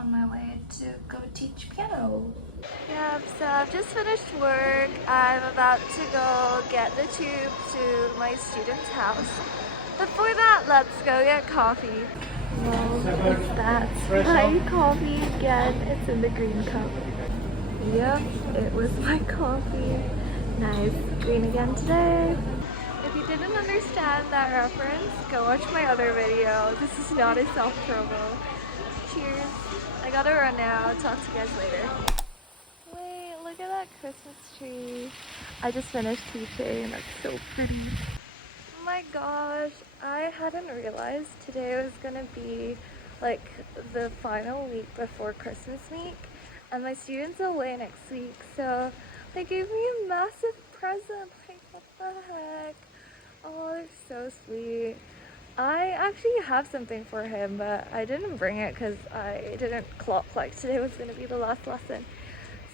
on my way to go teach piano. Yeah, so I've just finished work. I'm about to go get the tube to my student's house. Before that, let's go get coffee. Well, it's that my coffee again. It's in the green cup. Yep, it was my coffee. Nice. Green again today. If you didn't understand that reference, go watch my other video. This is not a self-promo. Cheers. I gotta run now. Talk to you guys later. Wait, look at that Christmas tree. I just finished teaching. That's so pretty. Oh my gosh, I hadn't realized today was gonna be like the final week before Christmas week, and my students are away next week, so they gave me a massive present. Like, what the heck? Oh, they're so sweet. I actually have something for him, but I didn't bring it because I didn't clock like today was going to be the last lesson.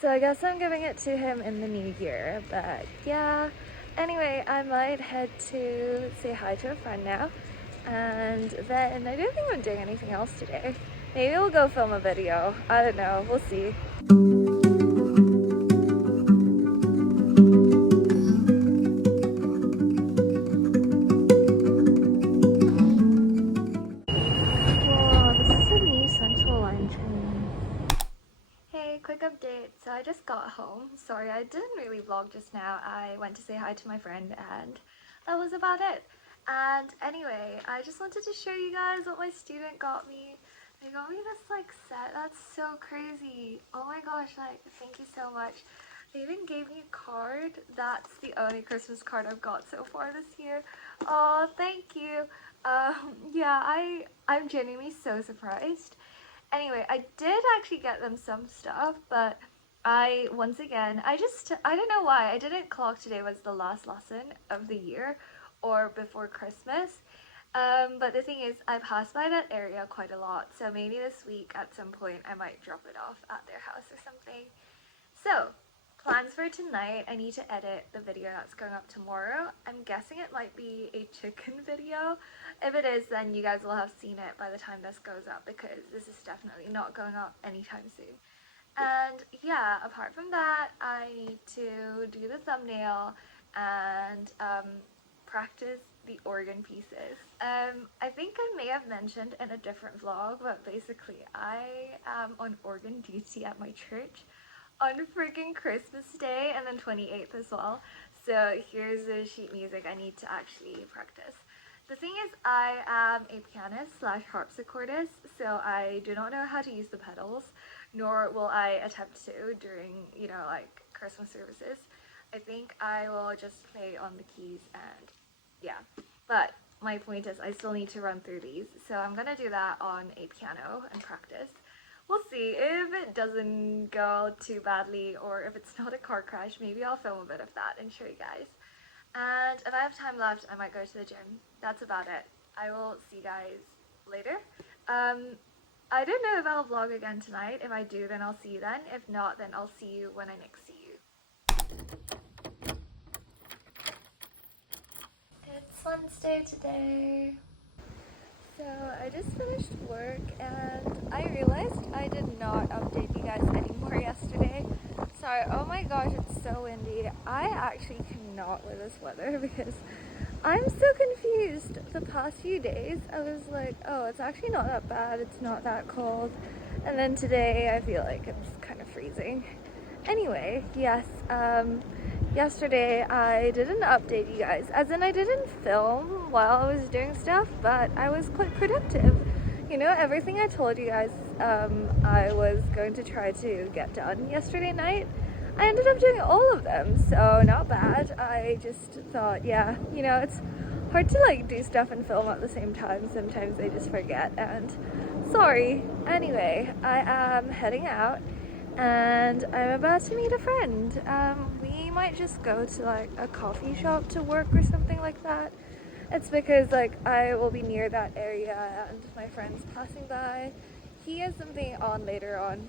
So I guess I'm giving it to him in the new year, but yeah. Anyway, I might head to say hi to a friend now, and then I don't think I'm doing anything else today. Maybe we'll go film a video. I don't know. We'll see. Quick update. So I just got home. Sorry, I didn't really vlog just now. I went to say hi to my friend and that was about it. And anyway, I just wanted to show you guys what my student got me. They got me this like set. That's so crazy. Oh my gosh, like thank you so much. They even gave me a card. That's the only Christmas card I've got so far this year. Oh, thank you. Yeah, I'm genuinely so surprised. Anyway, I did actually get them some stuff, but once again, I don't know why, I didn't clock today was the last lesson of the year or before Christmas. But the thing is, I pass by that area quite a lot, so maybe this week at some point I might drop it off at their house or something. So, plans for tonight, I need to edit the video that's going up tomorrow. I'm guessing it might be a chicken video. If it is, then you guys will have seen it by the time this goes up, because this is definitely not going up anytime soon. And yeah, apart from that, I need to do the thumbnail and practice the organ pieces. I think I may have mentioned in a different vlog, but basically I am on organ duty at my church on freaking Christmas Day and then 28th as well. So here's the sheet music I need to actually practice. The thing is, I am a pianist slash harpsichordist, so I do not know how to use the pedals, nor will I attempt to during, you know, like Christmas services. I think I will just play on the keys and yeah. But my point is I still need to run through these, so I'm gonna do that on a piano and practice. We'll see. If it doesn't go too badly or if it's not a car crash, maybe I'll film a bit of that and show you guys. And if I have time left, I might go to the gym. That's about it. I will see you guys later. I don't know if I'll vlog again tonight. If I do, then I'll see you then. If not, then I'll see you when I next see you. It's Wednesday today. So I just finished work and I realized I did not update you guys anymore yesterday. Sorry, oh my gosh, it's so windy. I actually cannot with this weather because I'm so confused. The past few days I was like, oh, it's actually not that bad, it's not that cold. And then today I feel like it's kind of freezing. Anyway, yes, yesterday I didn't update you guys, as in I didn't film while I was doing stuff, but I was quite productive. You know, everything I told you guys I was going to try to get done yesterday night, I ended up doing all of them, so not bad. I just thought, yeah, you know, it's hard to like do stuff and film at the same time. Sometimes I just forget, and sorry. Anyway, I am heading out and I'm about to meet a friend. We might just go to like a coffee shop to work or something like that. It's because like I will be near that area and my friend's passing by. He has something on later on,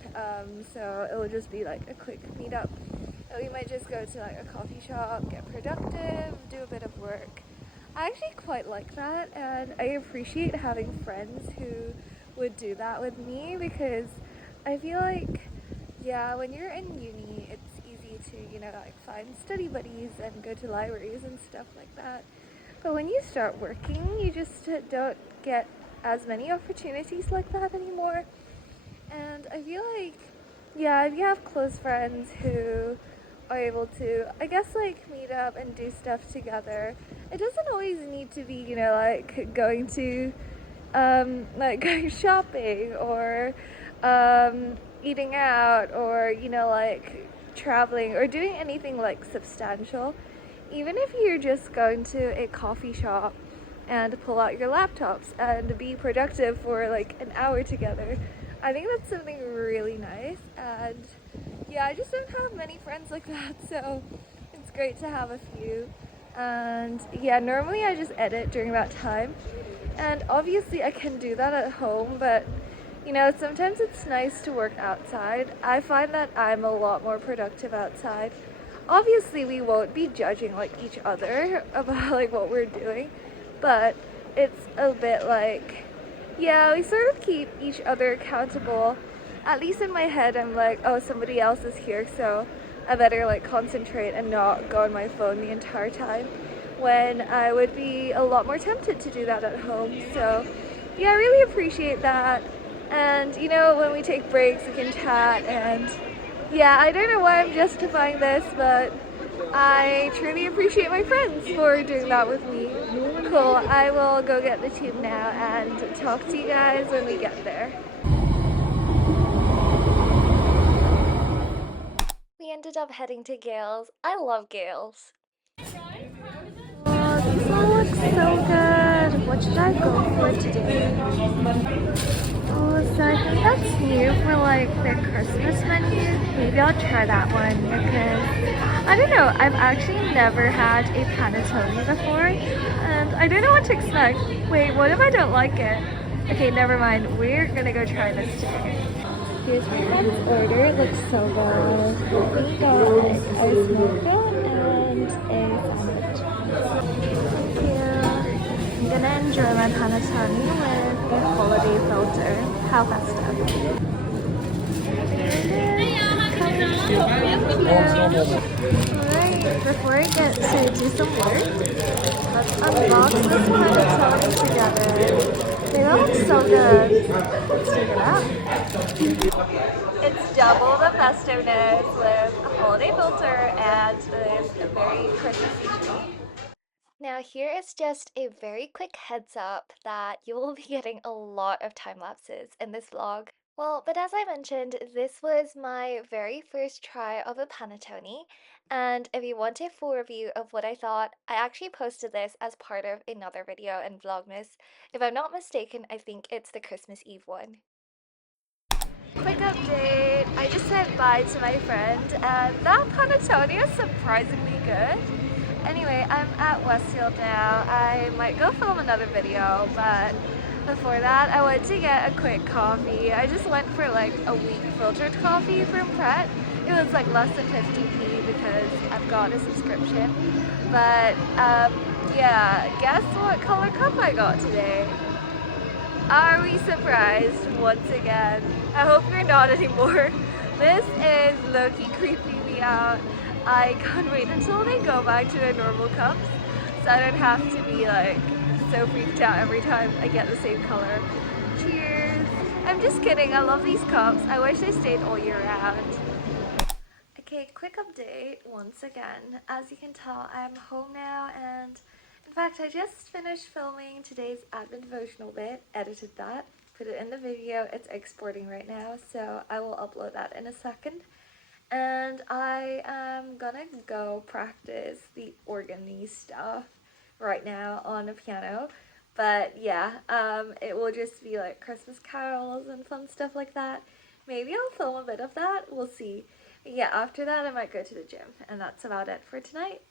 so it will just be like a quick meetup. We might just go to like a coffee shop, get productive, do a bit of work. I actually quite like that, and I appreciate having friends who would do that with me, because I feel like, yeah, when you're in uni, it's easy to, like find study buddies and go to libraries and stuff like that. But when you start working, you just don't get as many opportunities like that anymore. And I feel like, yeah, if you have close friends who are able to, I guess, like meet up and do stuff together, it doesn't always need to be, like going to, like going shopping or eating out or, like traveling or doing anything like substantial. Even if you're just going to a coffee shop and pull out your laptops and be productive for like an hour together, I think that's something really nice. And yeah, I just don't have many friends like that, so it's great to have a few. And yeah, normally I just edit during that time, and obviously I can do that at home, but sometimes it's nice to work outside. I find that I'm a lot more productive outside. Obviously we won't be judging like each other about like what we're doing, but it's a bit like, yeah, we sort of keep each other accountable. At least in my head, I'm like, oh, somebody else is here, so I better like concentrate and not go on my phone the entire time, when I would be a lot more tempted to do that at home. So yeah, I really appreciate that. And when we take breaks, we can chat. And yeah, I don't know why I'm justifying this, but I truly appreciate my friends for doing that with me. Cool, I will go get the tube now and talk to you guys when we get there. We ended up heading to Gales. I love Gales. Oh, these all look so good. What should I go for today? Oh, so I think that's new for like their Christmas menu. Maybe I'll try that one because I don't know. I've actually never had a panettone before, and I don't know what to expect. Wait, what if I don't like it? Okay, never mind. We're gonna go try this today. Here's my friend's order. It looks so good. We got iced mocha and a sandwich. Thank you. I'm gonna enjoy my panettone with the holiday filter. How festive. Alright, before I get to do some work, let's unbox this panettone together. They look so good. Let's check it out. It's double the festiveness with a holiday filter and this very Christmassy treat. Now here is just a very quick heads up that you will be getting a lot of time lapses in this vlog. Well, but as I mentioned, this was my very first try of a panettone, and if you want a full review of what I thought, I actually posted this as part of another video in Vlogmas. If I'm not mistaken, I think it's the Christmas Eve one. Quick update, I just said bye to my friend, and that panettone is surprisingly good. Anyway, I'm at Westfield now. I might go film another video, but before that I went to get a quick coffee. I just went for like a weak filtered coffee from Pret. It was like less than 50p because I've got a subscription. But yeah, guess what color cup I got today? Are we surprised once again? I hope you're not anymore. This is low-key creeping me out. I can't wait until they go back to their normal cups, so I don't have to be like so freaked out every time I get the same color. Cheers! I'm just kidding, I love these cups. I wish they stayed all year round. Okay, quick update once again. As you can tell, I'm home now, and in fact I just finished filming today's Advent devotional bit, edited that, put it in the video. It's exporting right now, so I will upload that in a second. And I am gonna go practice the organ-y stuff right now on the piano. But yeah, it will just be like Christmas carols and fun stuff like that. Maybe I'll film a bit of that, we'll see. But yeah, after that I might go to the gym, and that's about it for tonight.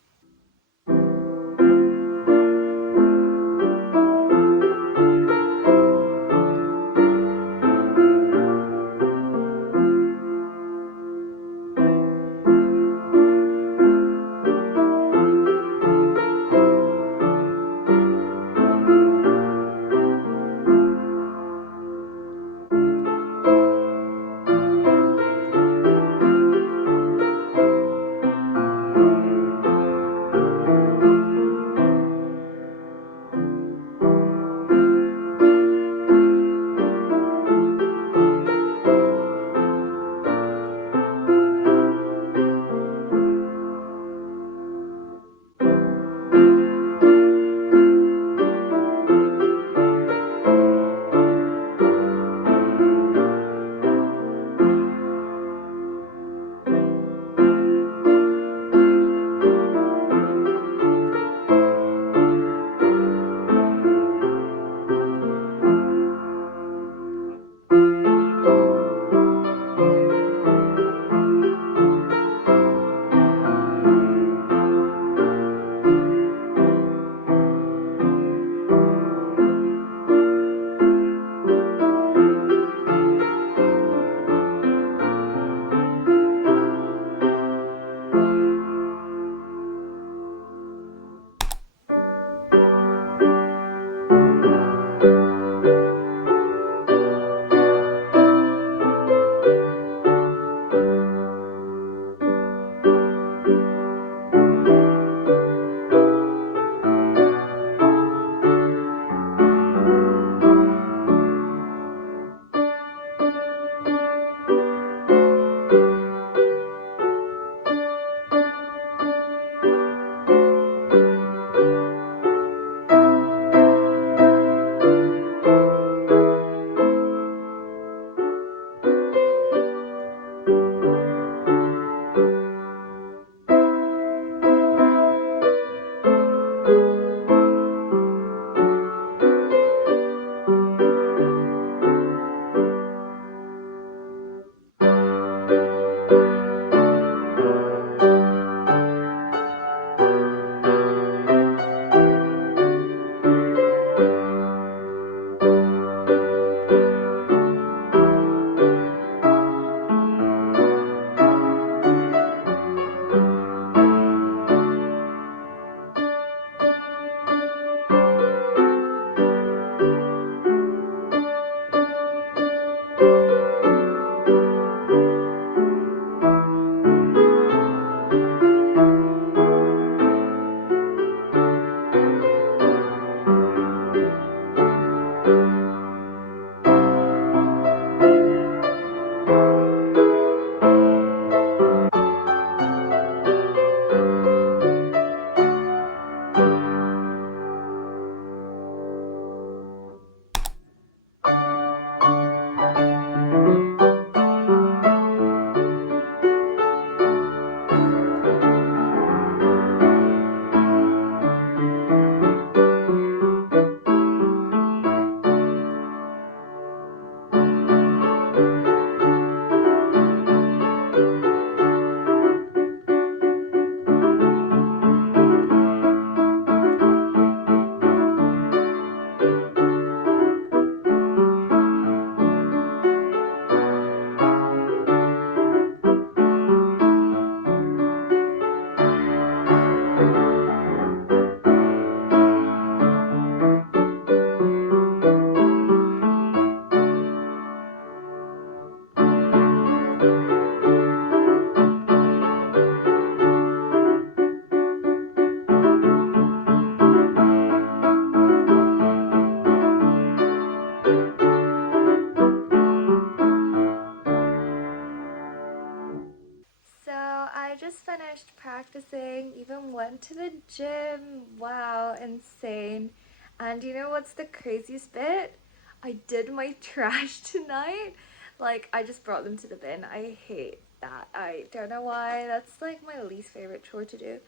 even went to the gym. Wow, insane. And you know what's the craziest bit? I did my trash tonight. Like, I just brought them to the bin. I hate that. I don't know why. That's like my least favorite chore to do.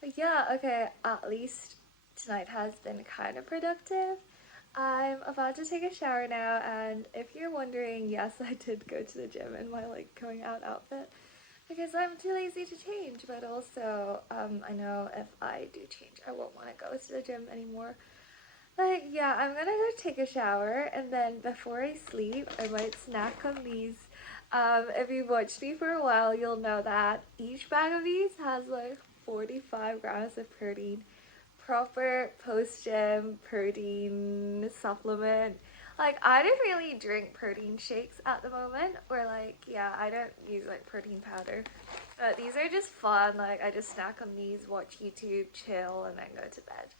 But yeah, okay, at least tonight has been kind of productive. I'm about to take a shower now, and if you're wondering, yes, I did go to the gym in my like going out outfit because I'm too lazy to change, but also I know if I do change, I won't want to go to the gym anymore. But yeah, I'm gonna go take a shower, and then before I sleep, I might snack on these. If you've watched me for a while, you'll know that each bag of these has like 45 grams of protein. Proper post-gym protein supplement. Like, I don't really drink protein shakes at the moment, or like, yeah, I don't use like protein powder. But these are just fun. Like, I just snack on these, watch YouTube, chill, and then go to bed.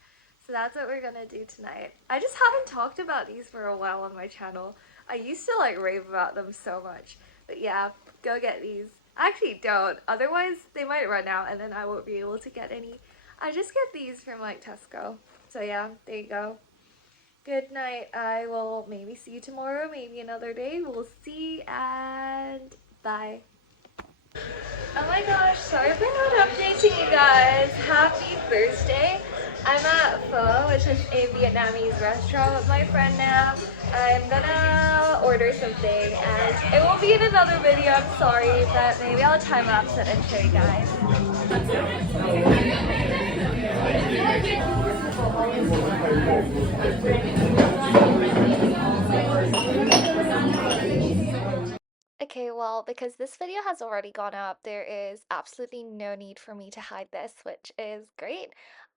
So that's what we're gonna do tonight. I just haven't talked about these for a while on my channel. I used to like rave about them so much. But yeah, go get these. Actually, don't. Otherwise, they might run out and then I won't be able to get any. I just get these from like Tesco. So yeah, there you go. Good night. I will maybe see you tomorrow, maybe another day. We'll see, and bye. Oh my gosh, sorry for not updating you guys. Happy Thursday. I'm at Pho, which is a Vietnamese restaurant with my friend now. I'm gonna order something and it will be in another video, I'm sorry, but maybe I'll time lapse it and show you guys. Okay, well, because this video has already gone up, there is absolutely no need for me to hide this, which is great.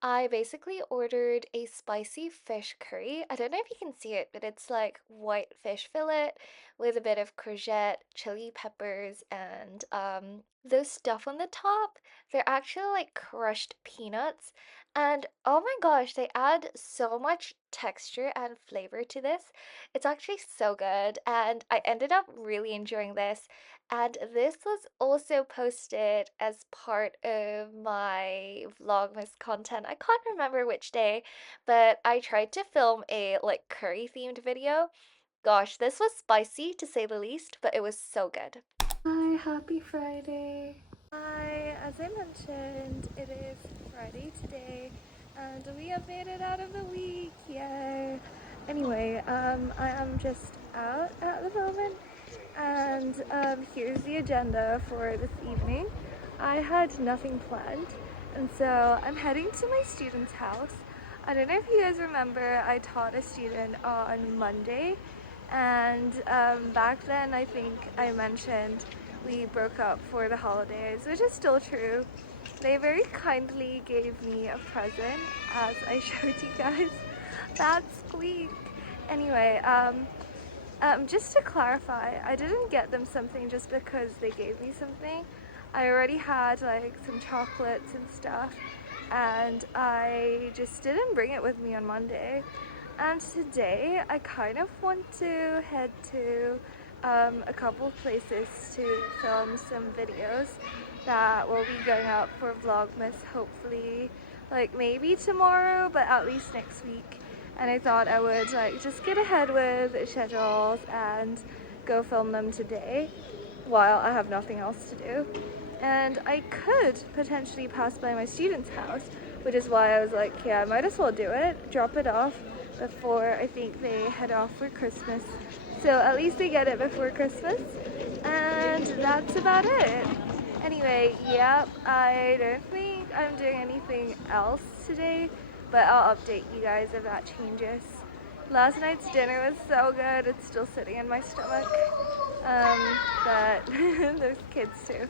I basically ordered a spicy fish curry. I don't know if you can see it, but it's like white fish fillet with a bit of courgette, chili peppers, and those stuff on the top. They're actually like crushed peanuts. And oh my gosh, they add so much texture and flavor to this. It's actually so good, and I ended up really enjoying this. And this was also posted as part of my vlogmas content. I can't remember which day, but I tried to film a like curry themed video. Gosh, this was spicy to say the least, but it was so good. Hi, happy Friday. Hi, as I mentioned, it is Friday today, and we have made it out of the week, yay! Anyway, I am just out at the moment, and here's the agenda for this evening. I had nothing planned, and so I'm heading to my student's house. I don't know if you guys remember, I taught a student on Monday, and back then I think I mentioned we broke up for the holidays, which is still true. They very kindly gave me a present, as I showed you guys. That squeak. Anyway, just to clarify, I didn't get them something just because they gave me something. I already had like some chocolates and stuff, and I just didn't bring it with me on Monday. And today I kind of want to head to a couple places to film some videos that will be going up for Vlogmas, hopefully like maybe tomorrow, but at least next week. And I thought I would like just get ahead with schedules and go film them today while I have nothing else to do. And I could potentially pass by my student's house, which is why I was like, yeah, I might as well do it, drop it off before I think they head off for Christmas. So at least they get it before Christmas, and that's about it. Anyway, yep, I don't think I'm doing anything else today, but I'll update you guys if that changes. Last night's dinner was so good, it's still sitting in my stomach, but those kids too.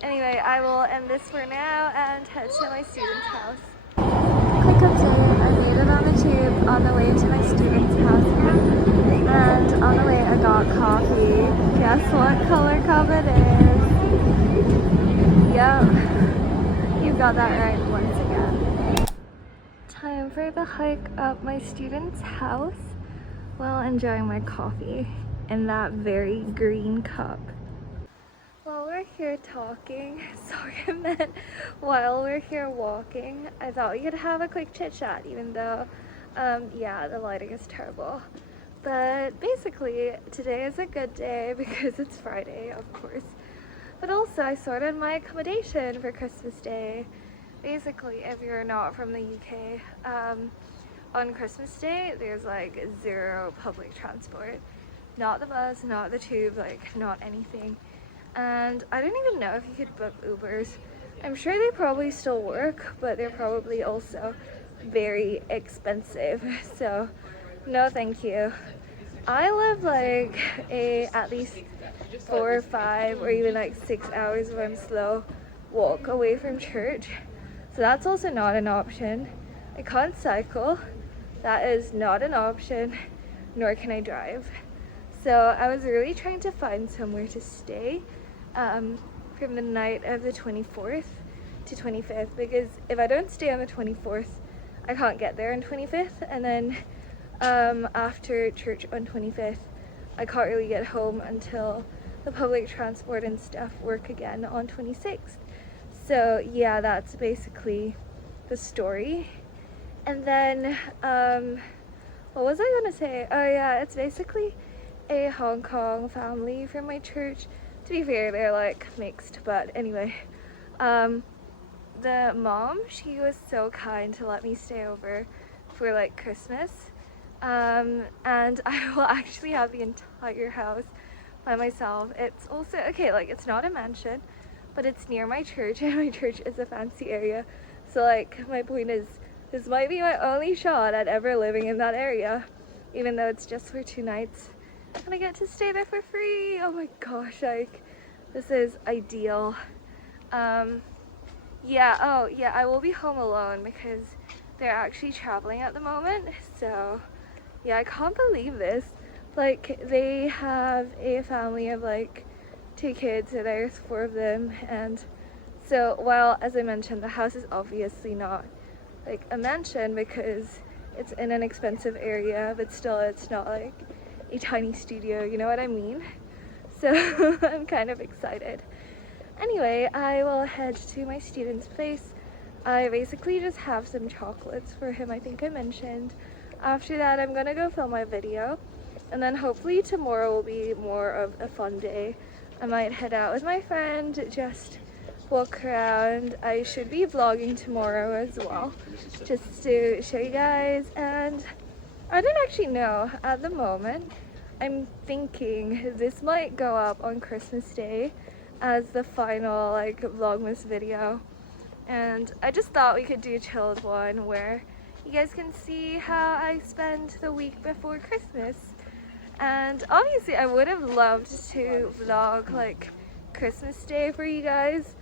Anyway, I will end this for now and head to my student's house. Quick update, I made it on the tube on the way to my student's house now. And on the way I got coffee. Guess what color cup it is? Yep, you got that right once again. Time for the hike up my student's house while enjoying my coffee in that very green cup. Well, we're here talking, sorry I meant while we're here walking, I thought we could have a quick chit chat even though, yeah, the lighting is terrible. But basically, today is a good day because it's Friday, of course. But also, I sorted my accommodation for Christmas Day. Basically, if you're not from the UK, on Christmas Day, there's like zero public transport. Not the bus, not the tube, like not anything. And I don't even know if you could book Ubers. I'm sure they probably still work, but they're probably also very expensive. So, no thank you. I live like at least 4 or 5 or even like 6 hours if I'm slow walk away from church. So that's also not an option. I can't cycle. That is not an option, nor can I drive. So I was really trying to find somewhere to stay from the night of the 24th to 25th, because if I don't stay on the 24th, I can't get there on 25th, and then after church on 25th, I can't really get home until the public transport and stuff work again on 26th. So yeah, that's basically the story. And then, what was I gonna say? Oh yeah, it's basically a Hong Kong family from my church. To be fair, they're like mixed, but anyway. The mom, she was so kind to let me stay over for like Christmas. And I will actually have the entire house by myself. It's also, okay, like it's not a mansion, but it's near my church, and my church is a fancy area. So like, my point is, this might be my only shot at ever living in that area, even though it's just for 2 nights. And I get to stay there for free. Oh my gosh, like, this is ideal. Yeah, oh yeah, I will be home alone because they're actually traveling at the moment. So yeah, I can't believe this. Like, they have a family of like 2 kids, so there's 4 of them. And so, while as I mentioned, the house is obviously not like a mansion because it's in an expensive area, but still it's not like a tiny studio, you know what I mean? So I'm kind of excited. Anyway, I will head to my student's place. I basically just have some chocolates for him, I think I mentioned. After that, I'm gonna go film my video, and then hopefully tomorrow will be more of a fun day. I might head out with my friend, just walk around. I should be vlogging tomorrow as well, just to show you guys. And I don't actually know at the moment. I'm thinking this might go up on Christmas Day as the final like vlogmas video, and I just thought we could do a chilled one where you guys can see how I spend the week before Christmas. And obviously I would have loved to vlog like Christmas Day for you guys,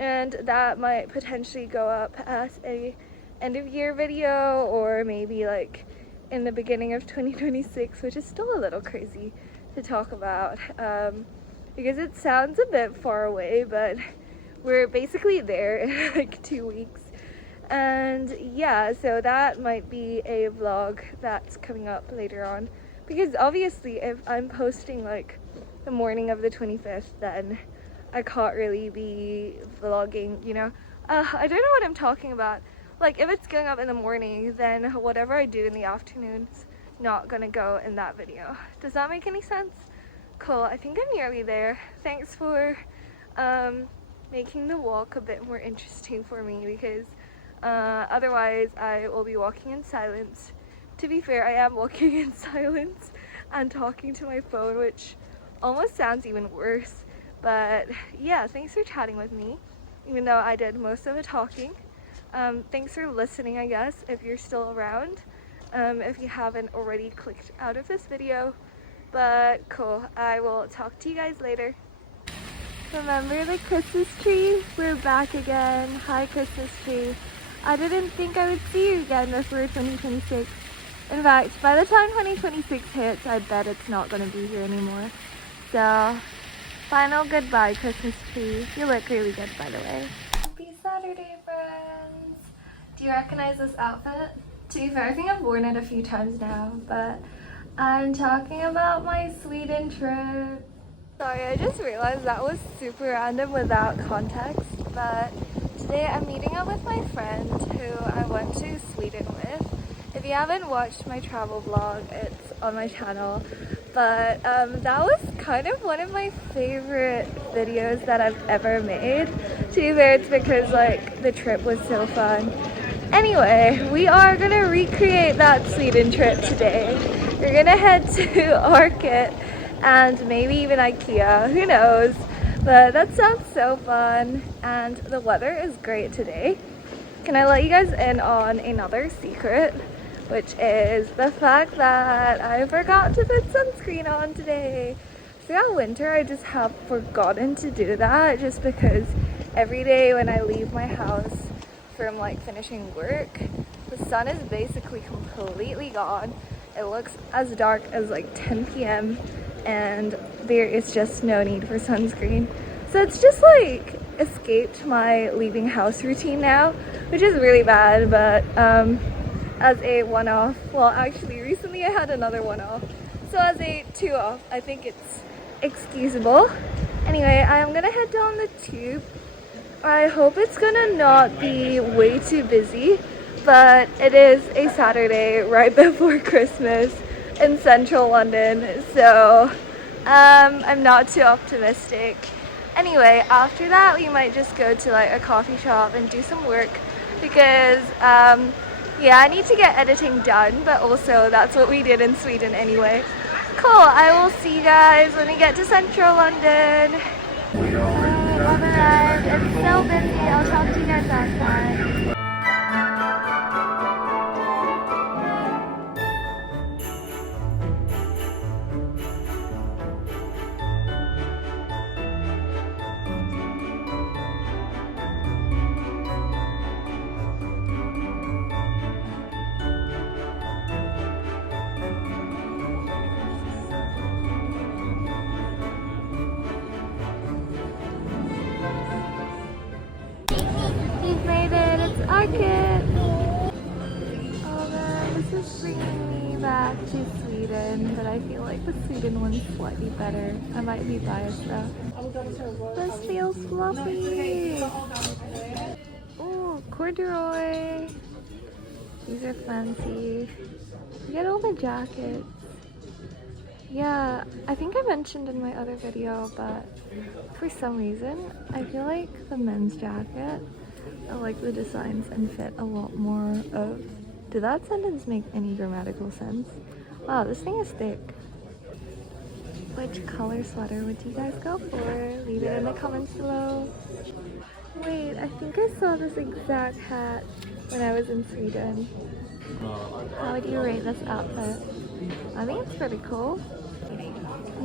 and that might potentially go up as a end of year video, or maybe like in the beginning of 2026, which is still a little crazy to talk about because it sounds a bit far away, but we're basically there in like 2 weeks. And yeah, so that might be a vlog that's coming up later on, because obviously if I'm posting like the morning of the 25th, then I can't really be vlogging, you know. I don't know what I'm talking about. Like, if it's going up in the morning, then whatever I do in the afternoon's not gonna go in that video. Does that make any sense? Cool, I think I'm nearly there. Thanks for making the walk a bit more interesting for me, because otherwise I will be walking in silence. To be fair, I am walking in silence and talking to my phone, which almost sounds even worse. But yeah, thanks for chatting with me, even though I did most of the talking. Thanks for listening, I guess, if you're still around, if you haven't already clicked out of this video. But cool, I will talk to you guys later. Remember the Christmas tree? We're back again. Hi, Christmas tree. I didn't think I would see you again before 2026. In fact, by the time 2026 hits, I bet it's not going to be here anymore. So, final goodbye, Christmas tree. You look really good, by the way. Happy Saturday, friends! Do you recognize this outfit? To be fair, I think I've worn it a few times now, but I'm talking about my Sweden trip. Sorry, I just realized that was super random without context, but today I'm meeting up with my friend who I went to Sweden with. If you haven't watched my travel vlog, it's on my channel, but that was kind of one of my favorite videos that I've ever made. To be fair, it's because like the trip was so fun. Anyway, we are gonna recreate that Sweden trip today. We're gonna head to Arcot and maybe even IKEA, who knows, but that sounds so fun and the weather is great today. Can I let you guys in on another secret, which is the fact that I forgot to put sunscreen on today. Throughout winter I just have forgotten to do that just because every day when I leave my house from like finishing work, the sun is basically completely gone. It looks as dark as like 10 p.m. and there is just no need for sunscreen. So it's just like escaped my leaving house routine now, which is really bad, but as a one-off, well actually recently I had another one-off, so as a two-off I think it's excusable. Anyway, I'm gonna head down the tube. I hope it's gonna not be way too busy, but it is a Saturday right before Christmas in central London, so I'm not too optimistic. Anyway, after that we might just go to like a coffee shop and do some work because yeah, I need to get editing done, but also that's what we did in Sweden anyway. Cool, I will see you guys when we get to central London. I've arrived. It's so busy. I'll talk to you guys outside. We've made it. It's Arcot. Oh man, this is bringing me back to Sweden, but I feel like the Sweden one's slightly better. I might be biased though. This feels fluffy. Oh, corduroy. These are fancy. You get all the jackets. Yeah, I think I mentioned in my other video, but for some reason, I feel like the men's jacket, I like the designs and fit a lot more of. Did that sentence make any grammatical sense? Wow, this thing is thick. Which color sweater would you guys go for? Leave it in the comments below. Wait, I think I saw this exact hat when I was in Sweden. How would you rate this outfit? I think it's pretty cool.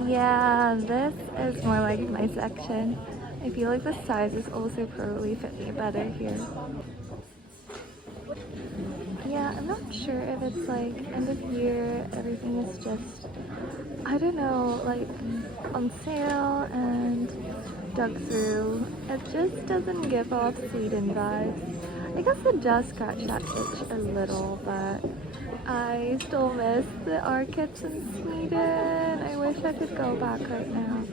Yeah, this is more like my section. I feel like the sizes also probably fit me better here. Yeah, I'm not sure if it's like end of year, everything is just, I don't know, like on sale and dug through. It just doesn't give off Sweden vibes. I guess it does scratch that itch a little, but I still miss the Arcots in Sweden. I wish I could go back right now.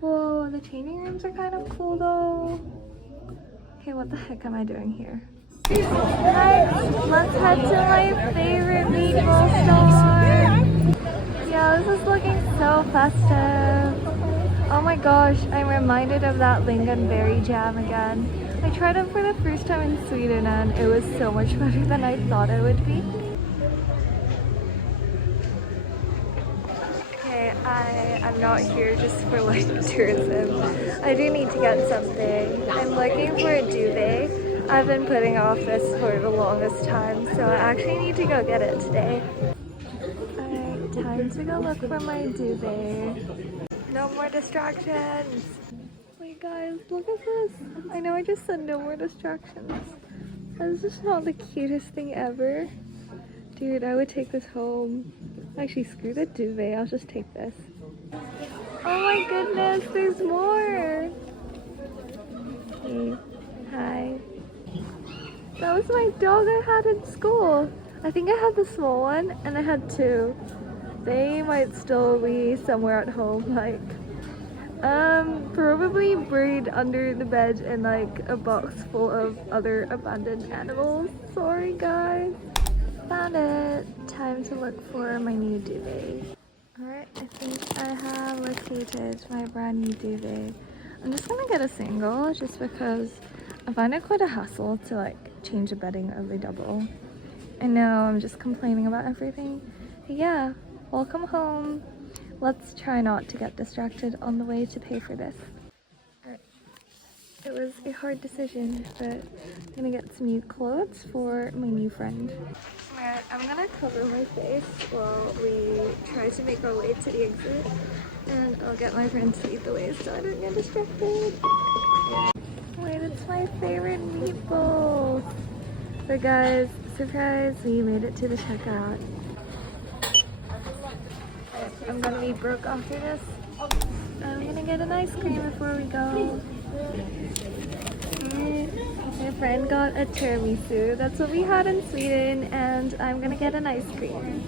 Whoa, the changing rooms are kind of cool though. Okay, what the heck am I doing here? Next, let's head to my favorite meatball store. Yeah, this is looking so festive. Oh my gosh, I'm reminded of that lingonberry jam again. I tried it for the first time in Sweden and it was so much better than I thought it would be. Okay, I'm not here just for like tourism. I do need to get something. I'm looking for a duvet. I've been putting off this for the longest time, so I actually need to go get it today. Alright, time to go look for my duvet. No more distractions. Wait guys, look at this. I know I just said no more distractions. This is not the cutest thing ever. Dude, I would take this home. Actually, screw the duvet, I'll just take this. Oh my goodness, there's more! Hey, hi. That was my dog I had in school. I think I had the small one and I had two. They might still be somewhere at home, like Probably buried under the bed in like a box full of other abandoned animals. Sorry guys. Found it. Time to look for my new duvet. Alright, I think I have located my brand new duvet. I'm just gonna get a single just because I find it quite a hassle to like change the bedding every double. I know I'm just complaining about everything. But yeah, welcome home. Let's try not to get distracted on the way to pay for this. Alright. It was a hard decision, but I'm gonna get some new clothes for my new friend. Alright, I'm gonna cover my face while we try to make our way to the exit. And I'll get my friend to lead the way so I don't get distracted. Wait, it's my favorite meatballs! So guys, surprise, we made it to the checkout. I'm gonna be broke after this. I'm gonna get an ice cream before we go. My friend got a tiramisu. That's what we had in Sweden, and I'm gonna get an ice cream.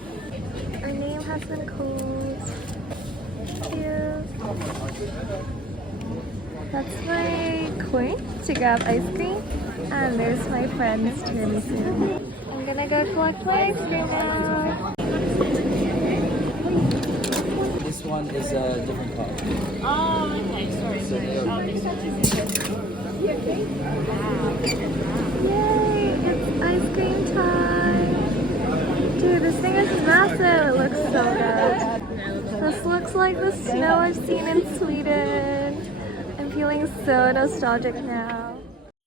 Our name has been called. Cute. That's my coin to grab ice cream, and there's my friend's tiramisu. I'm gonna go collect my ice cream now. This one is a different color. Oh, okay. Sorry. Oh, this one is Yay! It's ice cream time! Dude, this thing is massive! It looks so good. This looks like the snow I've seen in Sweden. I'm feeling so nostalgic now.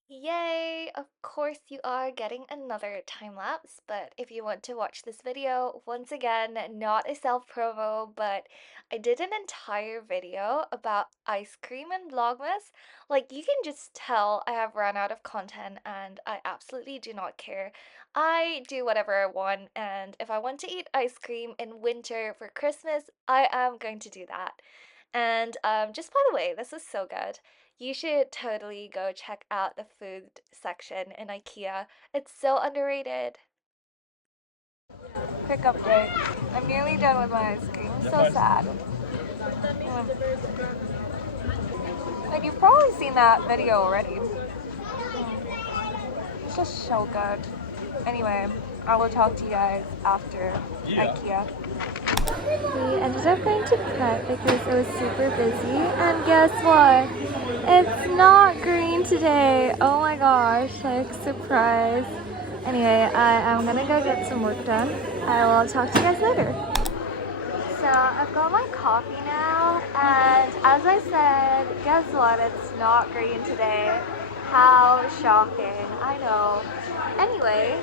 Yay! Of course you are getting another time lapse, but if you want to watch this video, once again, not a self-promo, but I did an entire video about ice cream and vlogmas. Like, you can just tell I have run out of content and I absolutely do not care. I do whatever I want, and if I want to eat ice cream in winter for Christmas, I am going to do that. And just by the way, this is so good. You should totally go check out the food section in IKEA. It's so underrated. Quick update. I'm nearly done with my ice cream. So sad. Like, you've probably seen that video already. It's just so good. Anyway, I will talk to you guys after IKEA. We ended up going to Pret because it was super busy, and guess what? It's not green today. Oh my gosh, like, surprise. Anyway, I'm gonna go get some work done. I will talk to you guys later. So I've got my coffee now, and as I said, guess what? It's not green today. How shocking, I know. Anyway,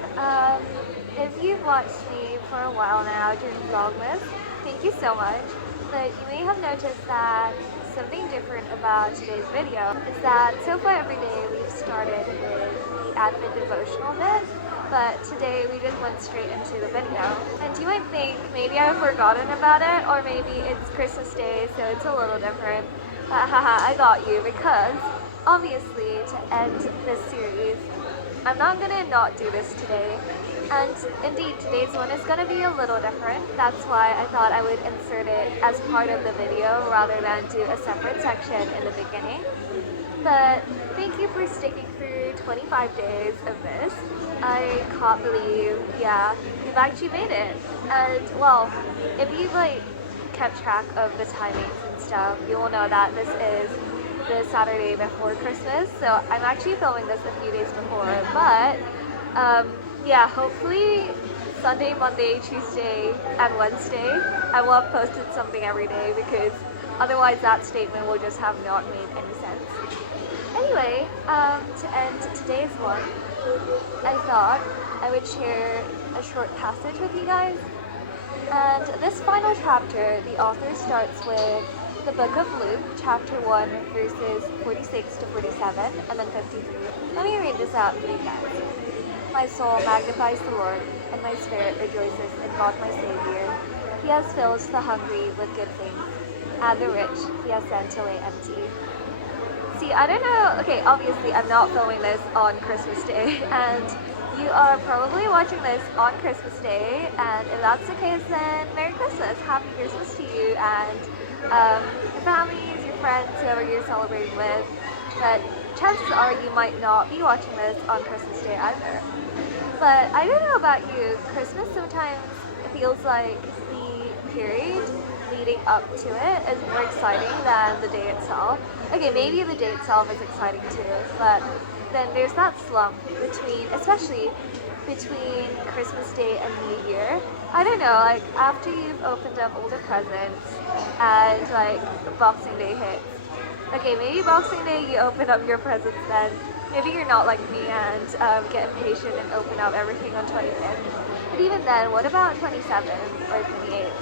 if you've watched me for a while now during Vlogmas, thank you so much. But you may have noticed that something different about today's video is that so far every day we've started with the Advent devotional bit, but today we just went straight into the video. And you might think maybe I've forgotten about it, or maybe it's Christmas Day, so it's a little different. But haha, I got you, because obviously to end this series, I'm not gonna not do this today. And indeed, today's one is going to be a little different. That's why I thought I would insert it as part of the video rather than do a separate section in the beginning. But thank you for sticking through 25 days of this. I can't believe, yeah, you've actually made it. And well, if you've like kept track of the timings and stuff, you will know that this is the Saturday before Christmas. So I'm actually filming this a few days before, but yeah, hopefully Sunday, Monday, Tuesday, and Wednesday I will have posted something every day, because otherwise that statement will just have not made any sense. Anyway, to end today's one, I thought I would share a short passage with you guys. And this final chapter, the author starts with the book of Luke, chapter 1, verses 46 to 47, and then 53. Let me read this out for you guys. My soul magnifies the Lord, and my spirit rejoices in God my Savior. He has filled the hungry with good things, and the rich he has sent away empty. See, I don't know, okay, obviously I'm not filming this on Christmas Day, and you are probably watching this on Christmas Day, and if that's the case, then Merry Christmas, Happy Christmas to you, and your families, your friends, whoever you're celebrating with. But chances are you might not be watching this on Christmas Day either. But I don't know about you, Christmas sometimes feels like the period leading up to it is more exciting than the day itself. Okay, maybe the day itself is exciting too, but then there's that slump between, especially between Christmas Day and New Year. I don't know, like after you've opened up all the presents and like Boxing Day hits. Okay, maybe Boxing Day you open up your presents then. Maybe you're not like me and get impatient and open up everything on 25th. But even then, what about 27th or 28th,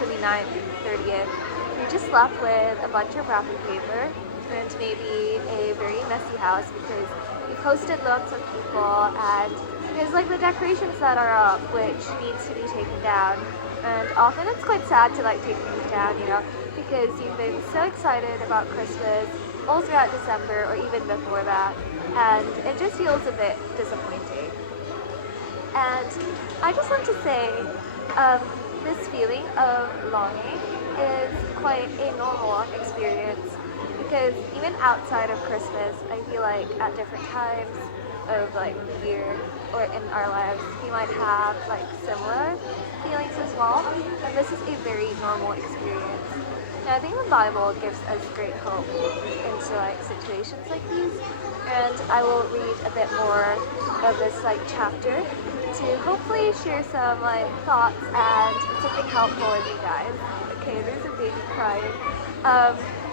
29th, 30th? You're just left with a bunch of wrapping paper and maybe a very messy house because you posted lots of people and there's like the decorations that are up which needs to be taken down. And often it's quite sad to like take things down, you know, because you've been so excited about Christmas all throughout December or even before that, and it just feels a bit disappointing. And I just want to say, this feeling of longing is quite a normal experience because even outside of Christmas, I feel like at different times of like the year or in our lives, we might have like similar feelings as well. And this is a very normal experience. And I think the Bible gives us great hope into like situations like these. And I will read a bit more of this like chapter to hopefully share some like thoughts and something helpful with you guys. Okay, there's a baby crying.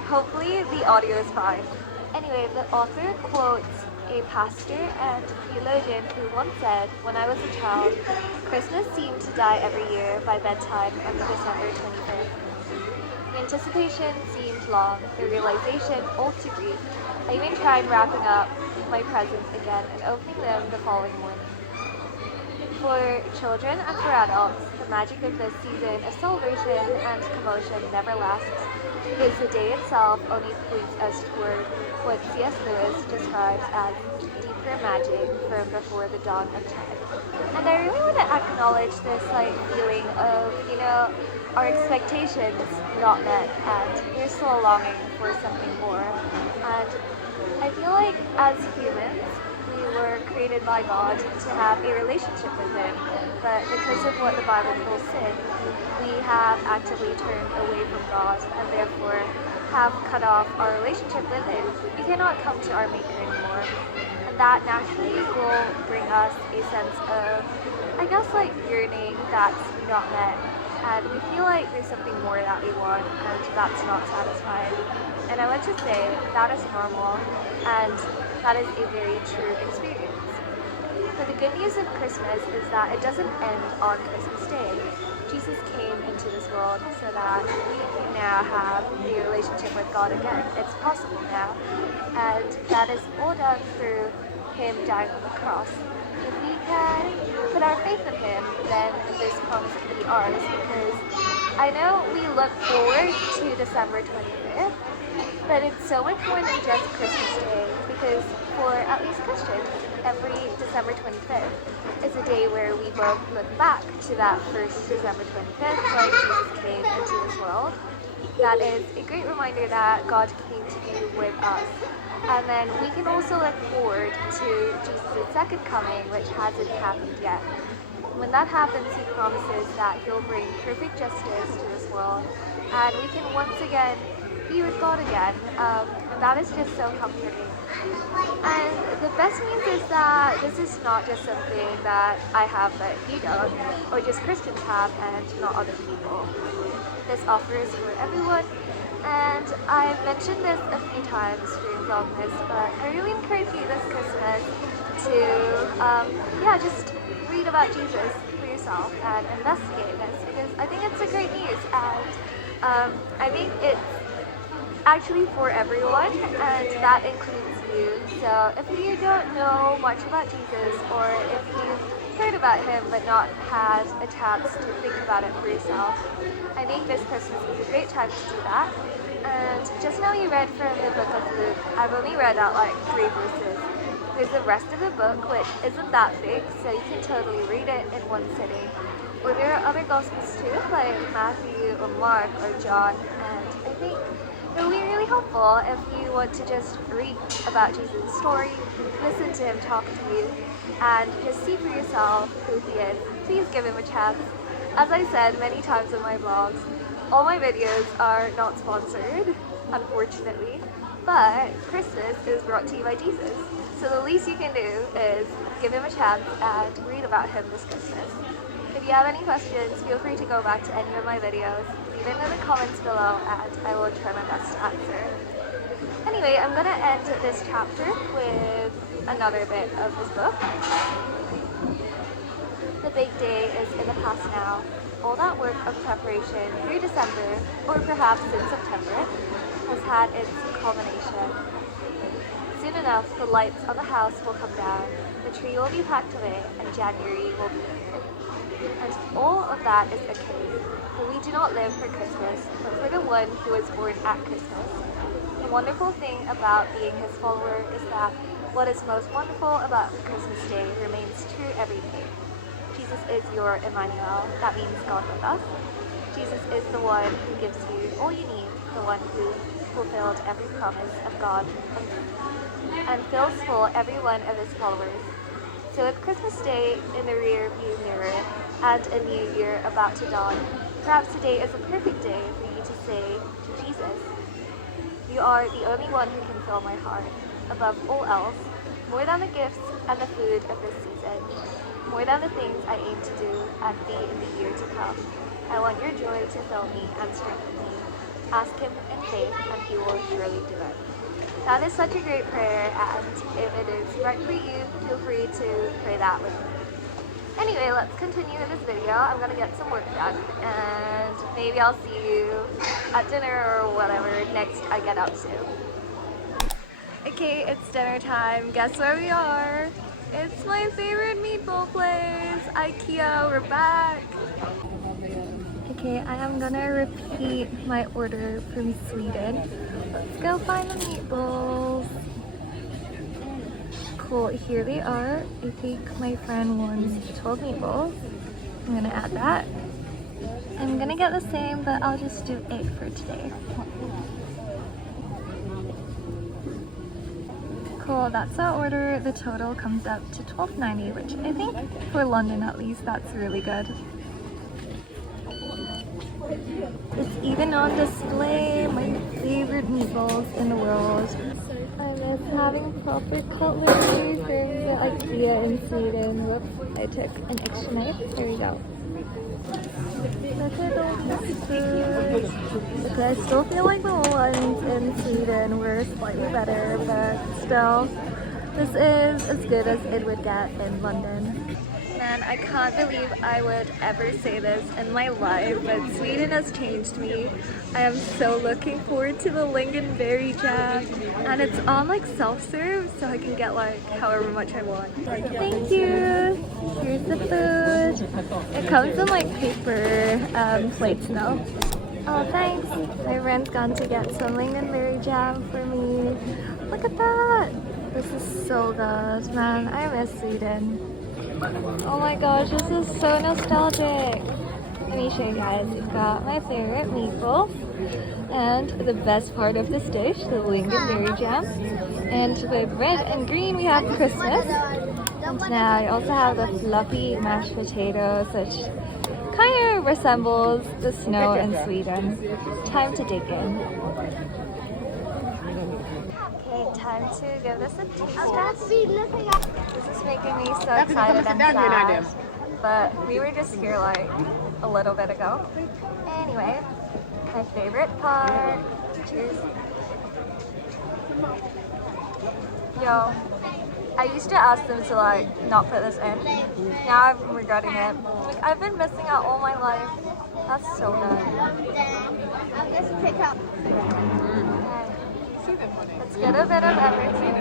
Hopefully the audio is fine. Anyway, the author quotes a pastor and theologian who once said, "When I was a child, Christmas seemed to die every year by bedtime on December 25th. The anticipation seemed long, the realization all too brief. I even tried wrapping up my presents again and opening them the following morning." For children and for adults, the magic of this season of celebration and commotion never lasts, because the day itself only points us toward what C.S. Lewis describes as deeper magic from before the dawn of time. And I really want to acknowledge this like feeling of, you know, our expectations not met and we're still longing for something more. And I feel like as humans, we were created by God to have a relationship with Him, but because of what the Bible calls sin, we have actively turned away from God and therefore have cut off our relationship with Him. We cannot come to our Maker anymore, and that naturally will bring us a sense of, I guess, like yearning that's not met, and we feel like there's something more that we want and that's not satisfied. And I want to say that is normal and that is a very true experience. But the good news of Christmas is that it doesn't end on Christmas Day. Jesus came into this world so that we can now have a relationship with God again. It's possible now. And that is all done through Him dying on the cross. If we can put our faith in Him, then this promise can be ours, because I know we look forward to December 25th, but it's so much more than just Christmas Day, because for at least Christians, every December 25th is a day where we both look back to that first December 25th when Jesus came into this world. That is a great reminder that God came to be with us. And then we can also look forward to Jesus' second coming, which hasn't happened yet. When that happens, He promises that He'll bring perfect justice to this world, and we can once again be with God again. And that is just so comforting. And the best news is that this is not just something that I have that you don't, or just Christians have and not other people. This offer is for everyone, and I've mentioned this a few times during vlogmas, but I really encourage you this Christmas to, just read about Jesus for yourself and investigate this, because I think it's a great news, and I think it's actually for everyone, and that includes you. So if you don't know much about Jesus, or if you've heard about Him but not had a chance to think about it for yourself, I think this Christmas is a great time to do that. And just now you read from the book of Luke. I've only read out like 3 verses. There's the rest of the book, which isn't that big, so you can totally read it in one sitting. Or there are other Gospels too, like Matthew or Mark or John, and I think It will be really helpful if you want to just read about Jesus' story, listen to him talk to you, and just see for yourself who he is. Please give him a chance. As I said many times in my vlogs, all my videos are not sponsored, unfortunately, but Christmas is brought to you by Jesus. So the least you can do is give him a chance and read about him this Christmas. If you have any questions, feel free to go back to any of my videos, leave it in the comments below, and I will try my best to answer. Anyway, I'm going to end this chapter with another bit of this book. The big day is in the past now. All that work of preparation through December, or perhaps in September, has had its culmination. Soon enough, the lights on the house will come down, the tree will be packed away, and January will be here. And all of that is okay, for we do not live for Christmas, but for the one who was born at Christmas. The wonderful thing about being his follower is that what is most wonderful about Christmas Day remains true every day. Jesus is your Emmanuel, that means God with us. Jesus is the one who gives you all you need, the one who fulfilled every promise of God and fills full every one of his followers. So with Christmas Day in the rear view mirror and a new year about to dawn, perhaps today is a perfect day for you to say to Jesus, "You are the only one who can fill my heart, above all else, more than the gifts and the food of this season, more than the things I aim to do and be in the year to come. I want your joy to fill me and strengthen me. Ask him in faith and he will surely do it." That is such a great prayer, and if it is right for you, feel free to pray that with me. Anyway, let's continue with this video. I'm gonna get some work done, and maybe I'll see you at dinner or whatever next I get up to. Okay, it's dinner time. Guess where we are? It's my favorite meatball place, IKEA. We're back. Okay, I am gonna repeat my order from Sweden. Let's go find the meatballs. Cool, here they are. I think my friend wants 12 meatballs. I'm gonna add that. I'm gonna get the same, but I'll just do 8 for today. Cool, that's our order. The total comes up to $12.90, which I think for London at least, that's really good. It's even on display, my favorite meatballs in the world. I miss having proper cutlery from the IKEA in Sweden. Whoops, I took an extra knife. There we go. Look at all this food. Okay, I still feel like the ones in Sweden were slightly better, but still, this is as good as it would get in London. Man, I can't believe I would ever say this in my life, but Sweden has changed me. I am so looking forward to the lingonberry jam, and it's on like self-serve, so I can get like however much I want. Thank you. Here's the food. It comes in like paper plates though. Oh, thanks. My friend's gone to get some lingonberry jam for me. Look at that. This is so good, man. I miss Sweden. Oh my gosh, this is so nostalgic. Let me show you guys. We've got my favorite meatballs and the best part of this dish, the lingonberry jam. And with red and green we have Christmas. And now I also have the fluffy mashed potatoes, which kind of resembles the snow in Sweden. Time to dig in. Okay, time to give this a taste. This is making me so excited and sad, but we were just here like a little bit ago. Anyway, my favorite part. Cheers. Yo, I used to ask them to like not put this in. Now I'm regretting it. Like, I've been missing out all my life. That's so good. Let's get a bit of everything.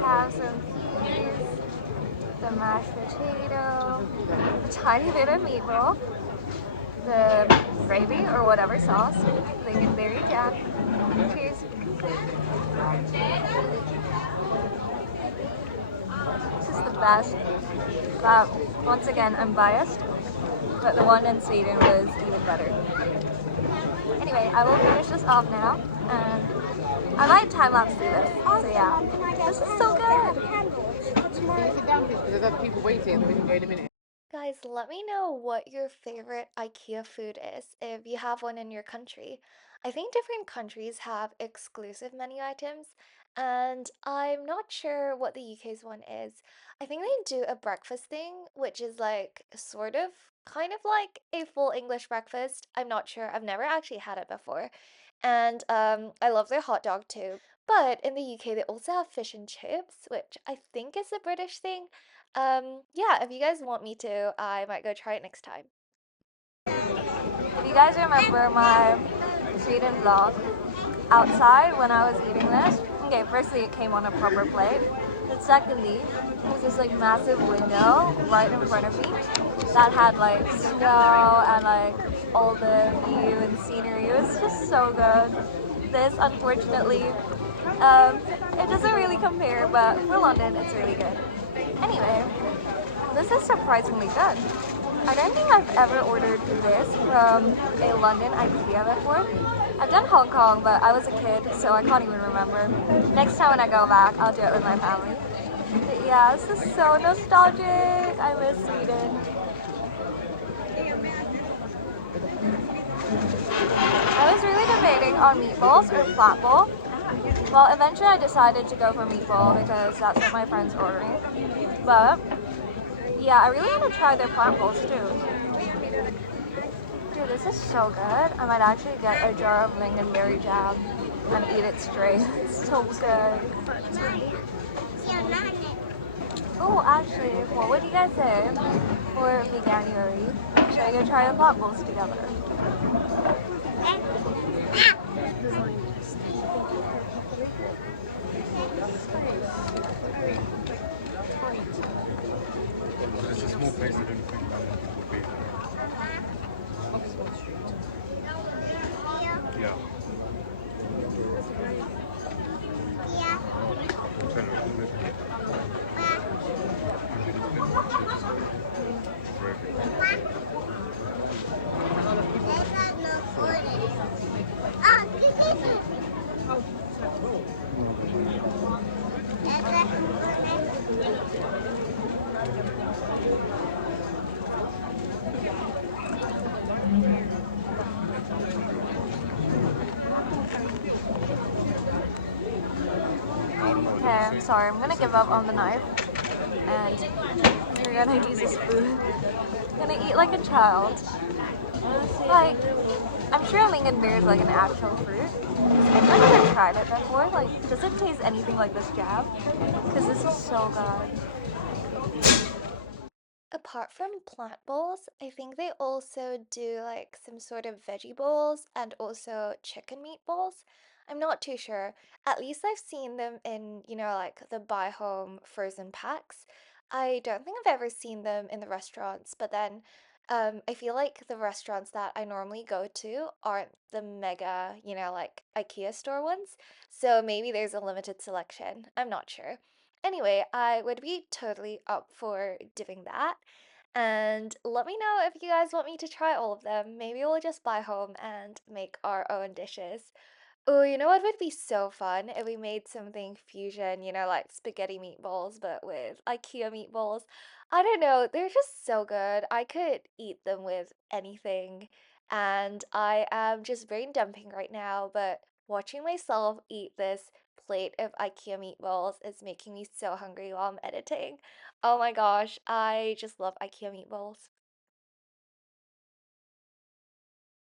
Have some peas, the mashed potato, a tiny bit of meatball, the gravy or whatever sauce, lingonberry jam. Cheers. This is the best. Once again, I'm biased, but the one in Sweden was even better. Anyway, I will finish this off now, and I might time-lapse through this, so yeah. This is so good! Can you sit down, please? Because there's other people waiting. We can go in a minute. Guys, let me know what your favorite IKEA food is, if you have one in your country. I think different countries have exclusive menu items, and I'm not sure what the UK's one is. I think they do a breakfast thing, which is like sort of kind of like a full English breakfast. I'm not sure. I've never actually had it before. And I love their hot dog too. But in the UK, they also have fish and chips, which I think is a British thing. Yeah, if you guys want me to, I might go try it next time. If you guys remember my Sweden vlog outside when I was eating this, okay, firstly it came on a proper plate, but secondly, there's this like massive window right in front of me that had like snow and like all the view and scenery. It was just so good. This, unfortunately, it doesn't really compare, but for London, it's really good. Anyway, this is surprisingly good. I don't think I've ever ordered this from a London IKEA before. I've done Hong Kong, but I was a kid, so I can't even remember. Next time when I go back, I'll do it with my family. But yeah, this is so nostalgic. I miss Sweden. I was really debating on meatballs or flat bowl. Well, eventually I decided to go for meatball because that's what my friend's ordering. But yeah, I really want to try their flat bowls too. Dude, this is so good. I might actually get a jar of lingonberry jam and eat it straight. It's so good. Oh, actually, what would you guys say for veganuary? Should I go try the flat bowls together? It's a small place, I don't think that would be. Yeah. Okay, I'm sorry, I'm gonna give up on the knife and we're gonna use a spoon. I'm gonna eat like a child. Like, I'm sure lingonberry is like an actual fruit. I've never tried it before. Like, does it taste anything like this jam? Because this is so good. Apart from plant bowls, I think they also do like some sort of veggie bowls and also chicken meatballs. I'm not too sure. At least I've seen them in, like the buy home frozen packs. I don't think I've ever seen them in the restaurants, but then I feel like the restaurants that I normally go to aren't the mega, like IKEA store ones. So maybe there's a limited selection. I'm not sure. Anyway, I would be totally up for doing that. And let me know if you guys want me to try all of them. Maybe we'll just buy home and make our own dishes. Oh, you know what would be so fun if we made something fusion, like spaghetti meatballs, but with IKEA meatballs. I don't know, they're just so good. I could eat them with anything. And I am just brain dumping right now, but watching myself eat this plate of IKEA meatballs is making me so hungry while I'm editing. Oh my gosh, I just love IKEA meatballs.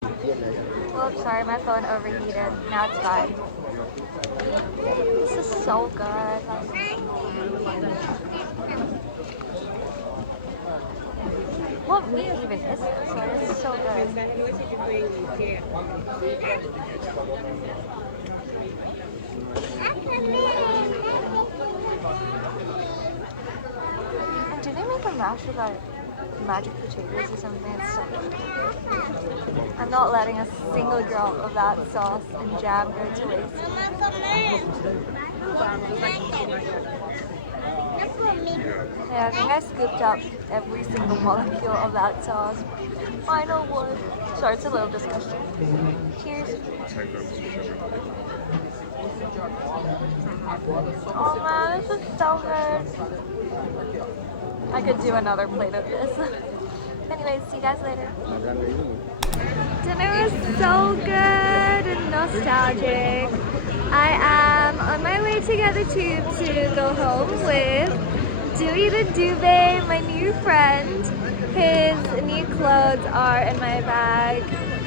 Oops, sorry, my phone overheated. Now it's fine. This is so good. What meat even is this? Like, it's so good. And do they make a mash with like magic potatoes or something? It's so good. I'm not letting a single drop of that sauce and jam go to waste. Yeah, I think I scooped out every single molecule of that sauce. Final one. Sorry, it's a little disgusting. Cheers. Oh man, this is so good. I could do another plate of this. Anyways, see you guys later. Dinner was so good and nostalgic. I am on my way to get the tube to go home with Dewey the Dubé, my new friend. His new clothes are in my bag.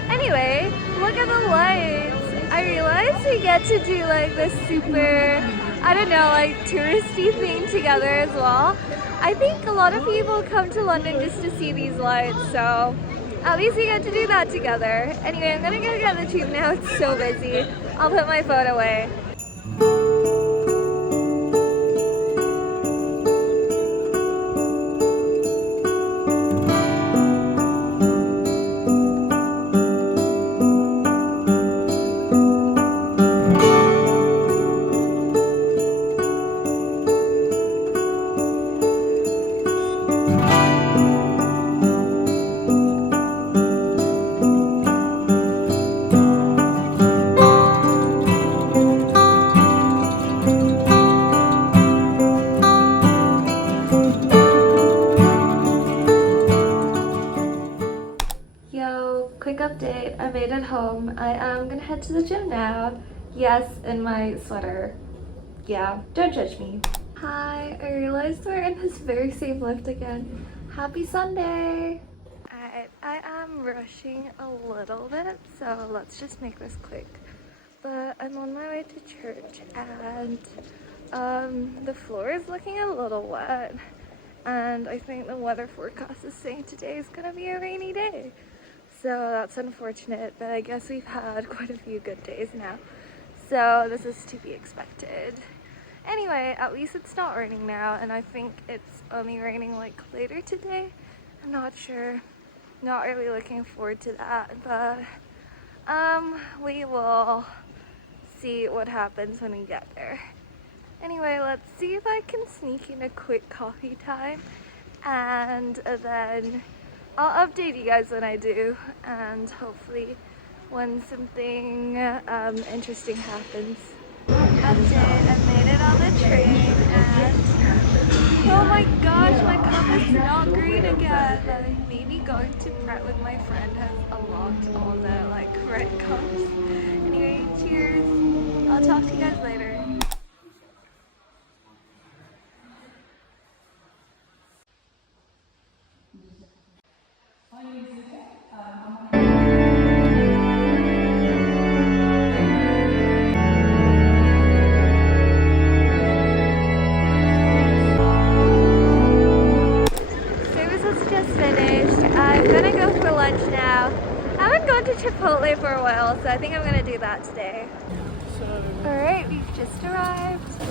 Anyway, look at the lights. I realized we get to do like this super, I don't know, like touristy thing together as well. I think a lot of people come to London just to see these lights, so at least we get to do that together. Anyway, I'm gonna go get the tube now. It's so busy. I'll put my phone away. Yo, quick update. I made it home. I am gonna head to the gym now. Yes, in my sweater. Yeah, don't judge me. Hi, I realized we're in this very same lift again. Happy Sunday! Alright, I am rushing a little bit, so let's just make this quick. But I'm on my way to church and the floor is looking a little wet. And I think the weather forecast is saying today is gonna be a rainy day. So that's unfortunate, but I guess we've had quite a few good days now. So this is to be expected. Anyway, at least it's not raining now, and I think it's only raining like later today. I'm not sure. Not really looking forward to that, but we will see what happens when we get there. Anyway, let's see if I can sneak in a quick coffee time, and then I'll update you guys when I do, and hopefully when something interesting happens. Update, I made it on the train, and oh my gosh, my cup is not green again. Maybe going to Pret with my friend has unlocked all the like red cups. Anyway, cheers. I'll talk to you guys later. Chipotle for a while, so I think I'm gonna do that today. Alright, we've just arrived.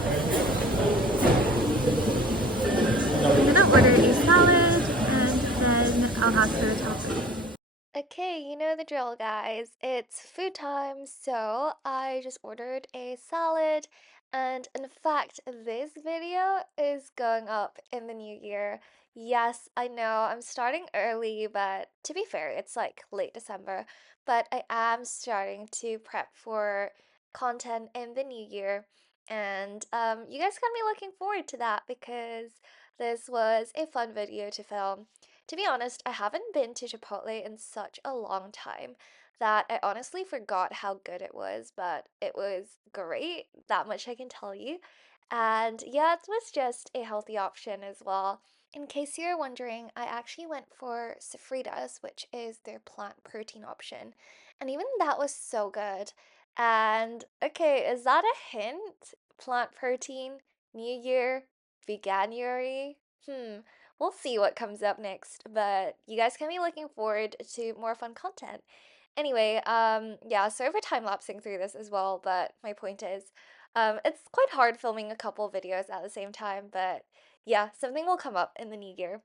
I'm gonna order a salad and then I'll ask for a topping. Okay, you know the drill, guys. It's food time, so I just ordered a salad, and in fact, this video is going up in the new year. Yes, I know I'm starting early, but to be fair, it's like late December, but I am starting to prep for content in the new year, and you guys can be looking forward to that because this was a fun video to film. To be honest, I haven't been to Chipotle in such a long time that I honestly forgot how good it was, but it was great, that much I can tell you. And yeah, it was just a healthy option as well. In case you're wondering, I actually went for sofritas, which is their plant protein option, and even that was so good. And okay, is that a hint? Plant protein, New Year, Veganuary? We'll see what comes up next, but you guys can be looking forward to more fun content. Anyway, yeah, sorry for time-lapsing through this as well, but my point is, it's quite hard filming a couple videos at the same time, but yeah, something will come up in the new year.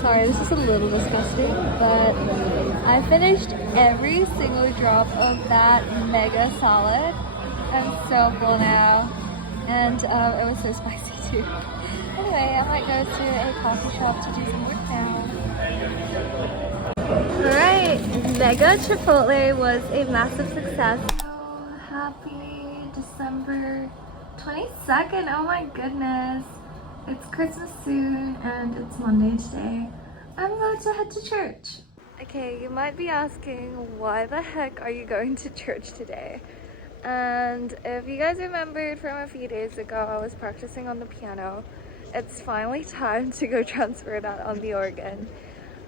Sorry, this is a little disgusting, but I finished every single drop of that mega salad. I'm so full now. and it was so spicy too. Anyway, I might go to a coffee shop to do some work now. Alright, Mega Chipotle was a massive success. So happy December 22nd, oh my goodness. It's Christmas soon and it's Monday today. I'm about to head to church. Okay, you might be asking, why the heck are you going to church today? And if you guys remembered from a few days ago, I was practicing on the piano. It's finally time to go transfer that on the organ.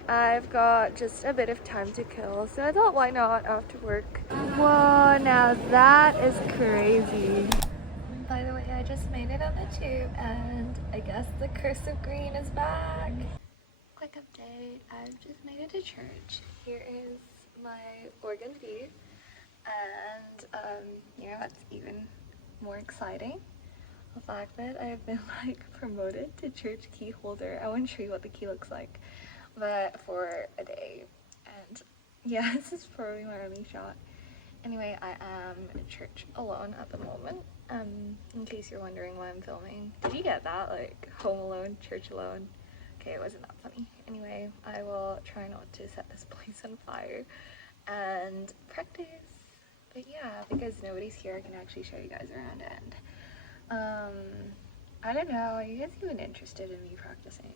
I've got just a bit of time to kill, so I thought why not after work. Whoa, now that is crazy. By the way, I just made it on the tube and I guess the curse of green is back. Quick update, I've just made it to church. Here is my organ view and you know what's even more exciting? The fact that I've been like promoted to church key holder. I won't show you what the key looks like, but for a day. And yeah, this is probably my only shot. Anyway, I am in church alone at the moment. In case you're wondering why I'm filming. Did you get that? Like, home alone, church alone. Okay, it wasn't that funny. Anyway, I will try not to set this place on fire and practice. But yeah, because nobody's here, I can actually show you guys around and I don't know, are you guys even interested in me practicing?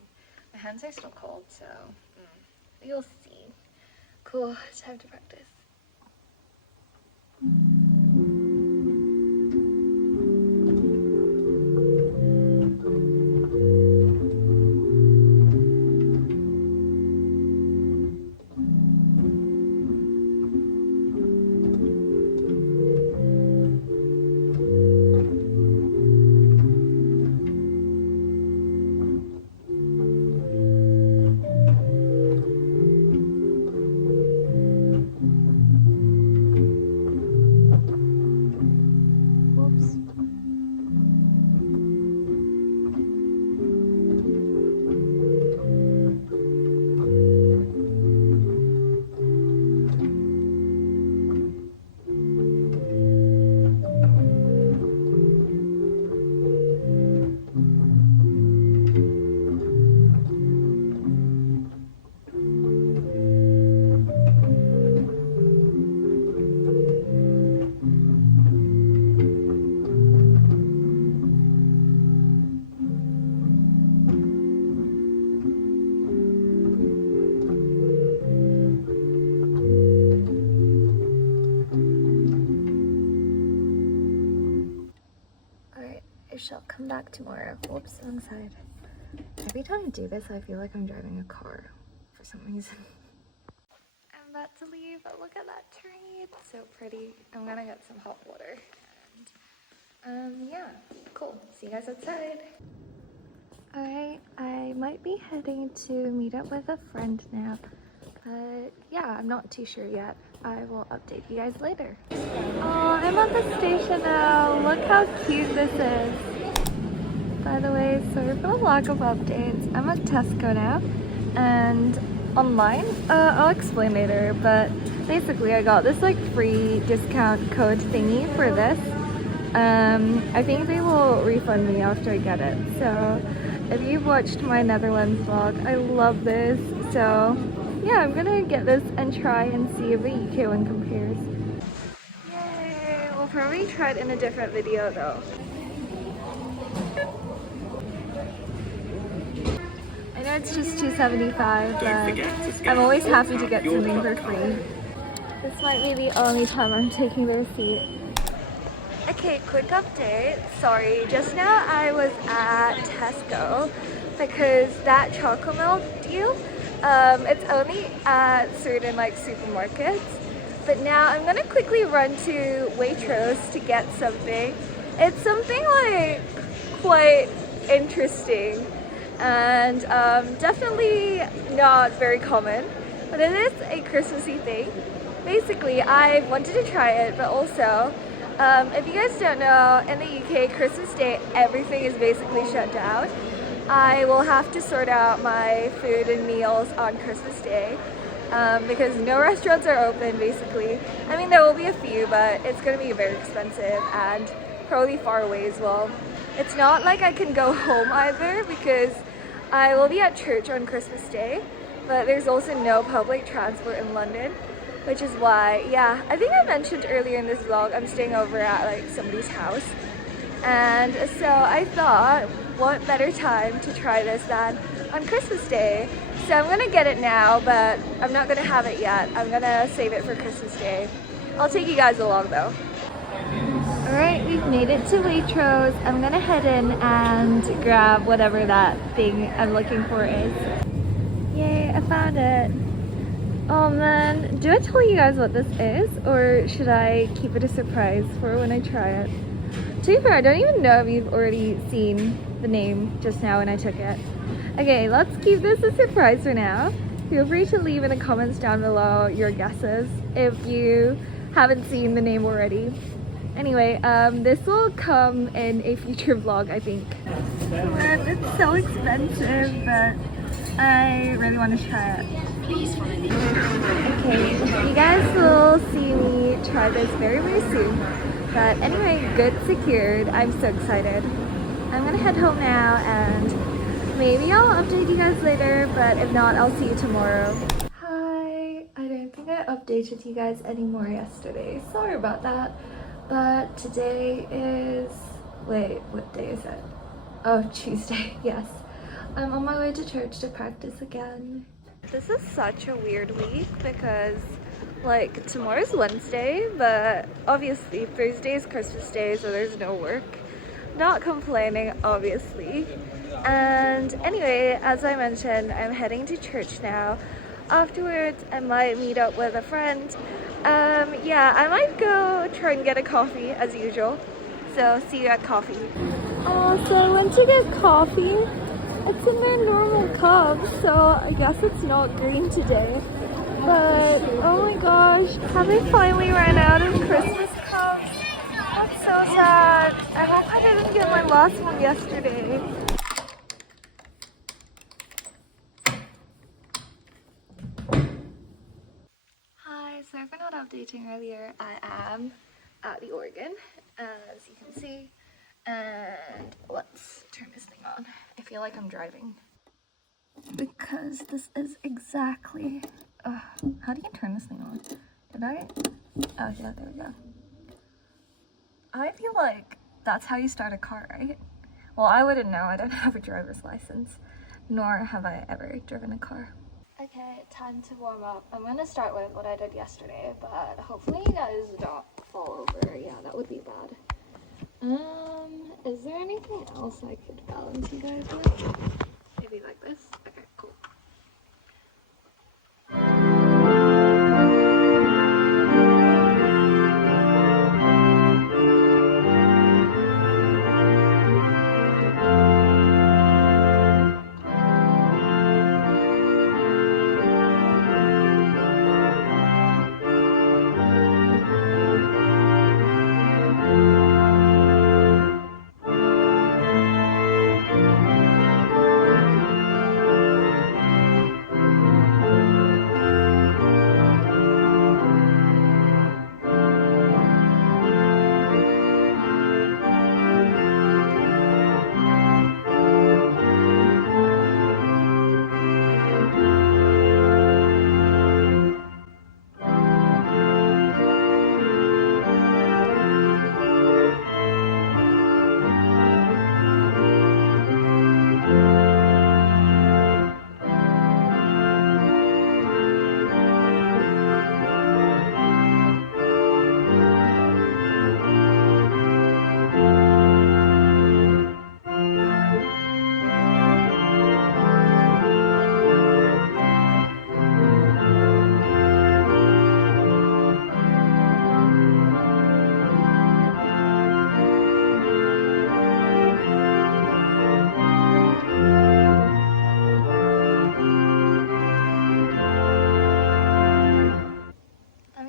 My hands are still cold, so you'll see. Cool, it's time to practice. Shall come back tomorrow. Whoops, wrong side. Every time I do this, I feel like I'm driving a car for some reason. I'm about to leave, but look at that tree. It's so pretty. I'm gonna get some hot water. And yeah, cool. See you guys outside. Alright, I might be heading to meet up with a friend now. But yeah, I'm not too sure yet. I will update you guys later. Oh, I'm at the station now. Look how cute this is. By the way, sorry for the lack of updates. I'm at Tesco now and online. I'll explain later, but basically I got this like free discount code thingy for this. I think they will refund me after I get it. So if you've watched my Netherlands vlog, I love this. So yeah, I'm gonna get this and try and see if the UK one compares. Yay! We'll probably try it in a different video though. I know it's just $2.75, but I'm always happy to get something for free. This might be the only time I'm taking their seat. Okay, quick update. Sorry, just now I was at Tesco because that chocolate milk deal, it's only at certain like supermarkets. But now I'm gonna quickly run to Waitrose to get something. It's something like quite interesting and definitely not very common, but it is a Christmassy thing. Basically, I wanted to try it, but also if you guys don't know, in the UK, Christmas Day, everything is basically shut down. I will have to sort out my food and meals on Christmas Day because no restaurants are open, basically. I mean, there will be a few, but it's going to be very expensive and probably far away as well. It's not like I can go home either because I will be at church on Christmas Day, but there's also no public transport in London, which is why, yeah, I think I mentioned earlier in this vlog, I'm staying over at like somebody's house. And so I thought, what better time to try this than on Christmas Day? So I'm gonna get it now, but I'm not gonna have it yet. I'm gonna save it for Christmas Day. I'll take you guys along though. Alright, we've made it to Waitrose. I'm gonna head in and grab whatever that thing I'm looking for is. Yay, I found it. Oh man, do I tell you guys what this is, or should I keep it a surprise for when I try it? To be fair, I don't even know if you've already seen the name just now when I took it. Okay, let's keep this a surprise for now. Feel free to leave in the comments down below your guesses if you haven't seen the name already. Anyway, this will come in a future vlog, I think. Man, it's so expensive, but I really want to try it. Okay, you guys will see me try this very, very soon. But anyway, goods secured. I'm so excited. I'm gonna head home now and maybe I'll update you guys later, but if not, I'll see you tomorrow. Hi, I don't think I updated you guys anymore yesterday. Sorry about that. But today is, wait, what day is it? Oh, Tuesday, yes. I'm on my way to church to practice again. This is such a weird week because like tomorrow's Wednesday, but obviously Thursday is Christmas Day, so there's no work. Not complaining, obviously. And anyway, as I mentioned, I'm heading to church now. Afterwards, I might meet up with a friend. Yeah, I might go try and get a coffee as usual. So see you at coffee. Oh, so I went to get coffee. It's in their normal cup, so I guess it's not green today. But oh my gosh, have they finally ran out of Christmas cups? That's so sad. I hope I didn't get my last one yesterday. Hi, sorry for not updating earlier. I am at the organ, as you can see. And let's turn this thing on. I feel like I'm driving. Because this is exactly... how do you turn this thing on? Did I? Oh yeah, there we go. I feel like that's how you start a car, right? Well, I wouldn't know. I don't have a driver's license, nor have I ever driven a car. Okay, time to warm up. I'm gonna start with what I did yesterday, but hopefully you guys don't fall over. Yeah, that would be bad. Is there anything else I could balance you guys with? Maybe like this? Okay, cool.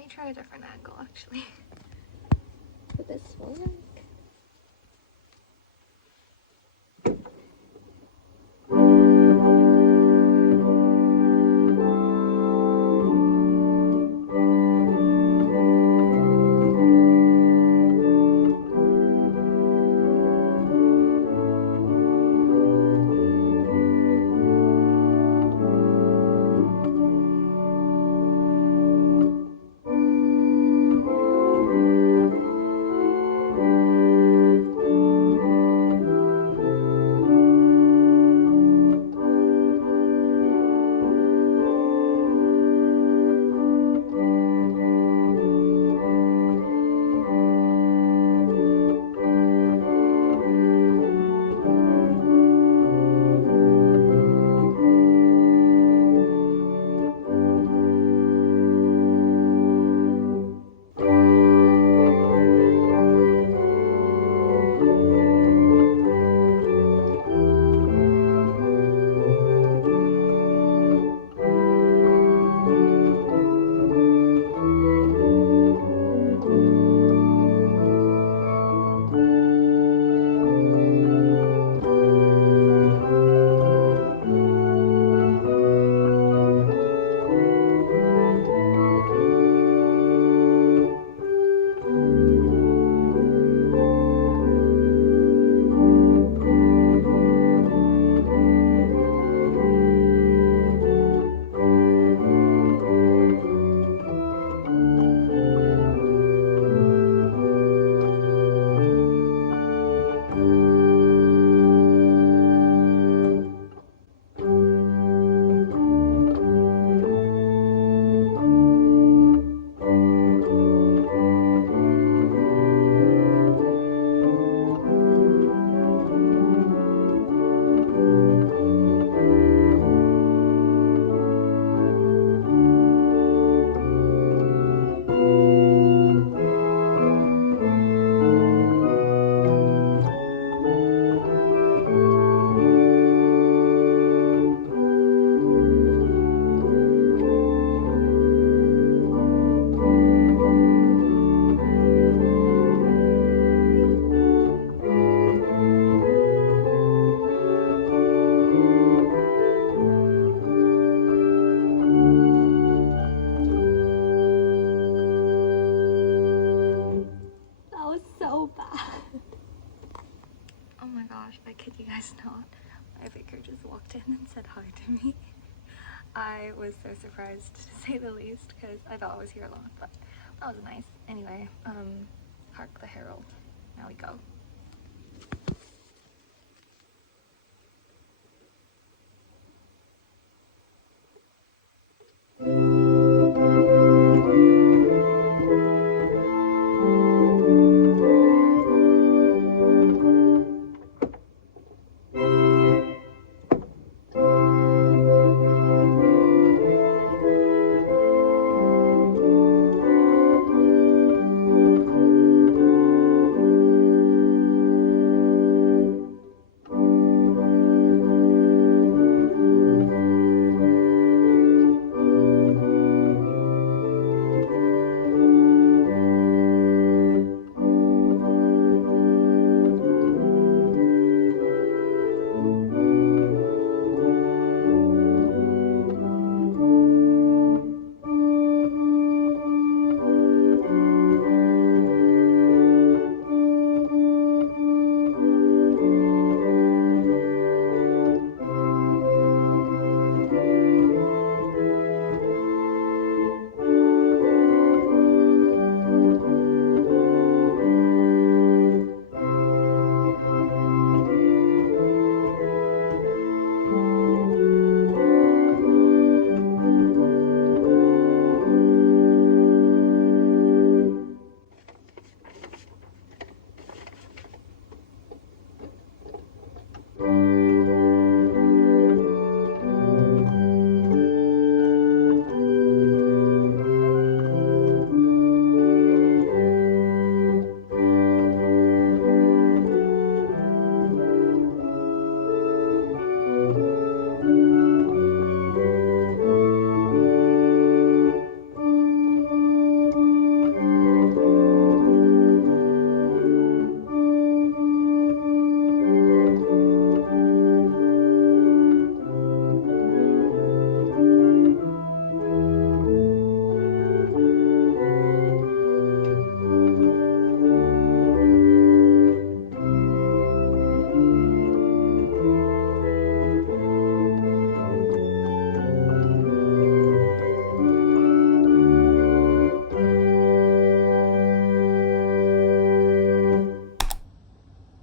Try a different angle actually. But this will work. guys not. My vicar just walked in and said hi to me. I was so surprised to say the least because I thought I was here alone, but that was nice. Anyway, hark the herald. Now we go.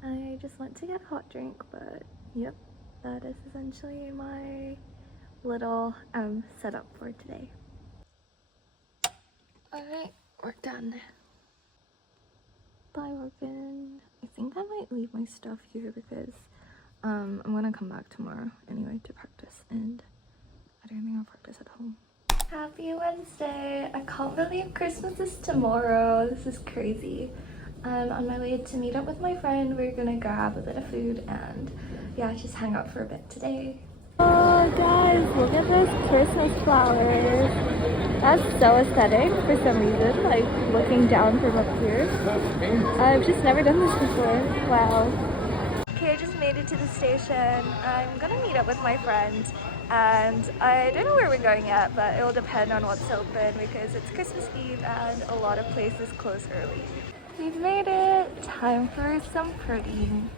I just went to get a hot drink, but yep, that is essentially my little setup for today. Alright, we're done. Bye, Morgan. I think I might leave my stuff here because I'm gonna come back tomorrow anyway to practice, and I don't think I'll practice at home. Happy Wednesday! I can't believe Christmas is tomorrow. This is crazy. I'm on my way to meet up with my friend. We're gonna grab a bit of food and yeah, just hang out for a bit today. Oh guys, look at those Christmas flowers. That's so aesthetic for some reason, like looking down from up here. I've just never done this before. Wow. Okay, I just made it to the station. I'm gonna meet up with my friend and I don't know where we're going yet, but it will depend on what's open because it's Christmas Eve and a lot of places close early. We've made it! Time for some protein.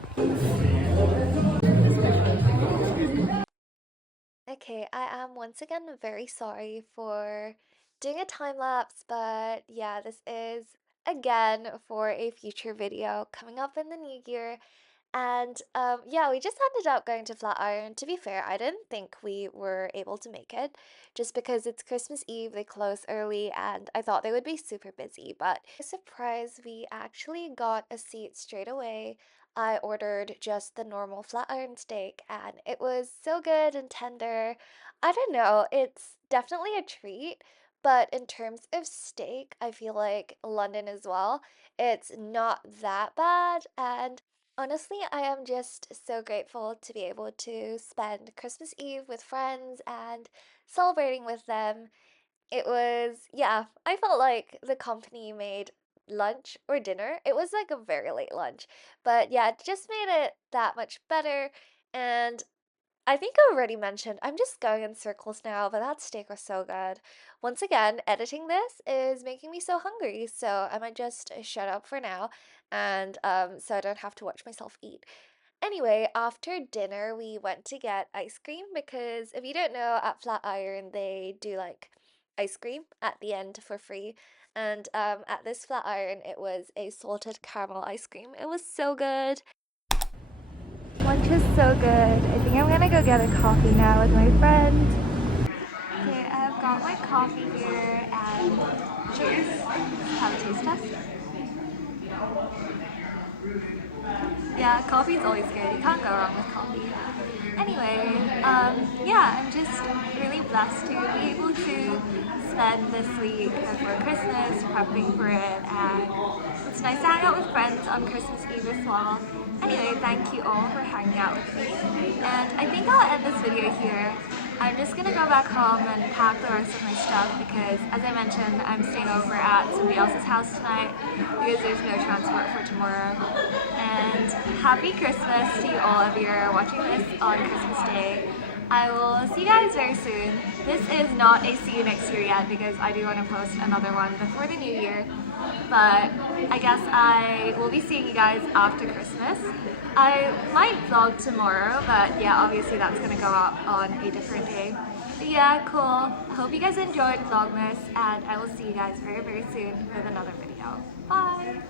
Okay, I am once again very sorry for doing a time lapse, but yeah, this is again for a future video coming up in the new year. And yeah, we just ended up going to Flatiron. To be fair, I didn't think we were able to make it just because it's Christmas Eve, they close early, and I thought they would be super busy. But surprise, we actually got a seat straight away. I ordered just the normal Flatiron steak, and it was so good and tender. I don't know, it's definitely a treat. But in terms of steak, I feel like London as well, it's not that bad. And honestly, I am just so grateful to be able to spend Christmas Eve with friends and celebrating with them. It was, yeah, I felt like the company made lunch or dinner. It was like a very late lunch, but yeah, it just made it that much better. And I think I already mentioned, I'm just going in circles now, but that steak was so good. Once again, editing this is making me so hungry, so I might just shut up for now and so I don't have to watch myself eat. Anyway, after dinner, we went to get ice cream because if you don't know, at Flatiron they do like ice cream at the end for free. And at this Flatiron, it was a salted caramel ice cream. It was so good. Lunch is so good. I think I'm gonna go get a coffee now with my friend. Okay, I've got my coffee here and cheers. Have a taste test. Yeah, coffee is always good. You can't go wrong with coffee. Anyway, yeah, I'm just really blessed to be able to spend this week before Christmas prepping for it, and it's nice to hang out with friends on Christmas Eve as well. Anyway, thank you all for hanging out with me, and I think I'll end this video here. I'm just gonna go back home and pack the rest of my stuff because, as I mentioned, I'm staying over at somebody else's house tonight because there's no transport for tomorrow. And happy Christmas to you all if you're watching this on Christmas Day. I will see you guys very soon. This is not a see you next year yet because I do want to post another one before the new year. But I guess I will be seeing you guys after Christmas. I might vlog tomorrow, but yeah, obviously that's going to go out on a different day. But yeah, cool. I hope you guys enjoyed Vlogmas, and I will see you guys very, very soon with another video. Bye!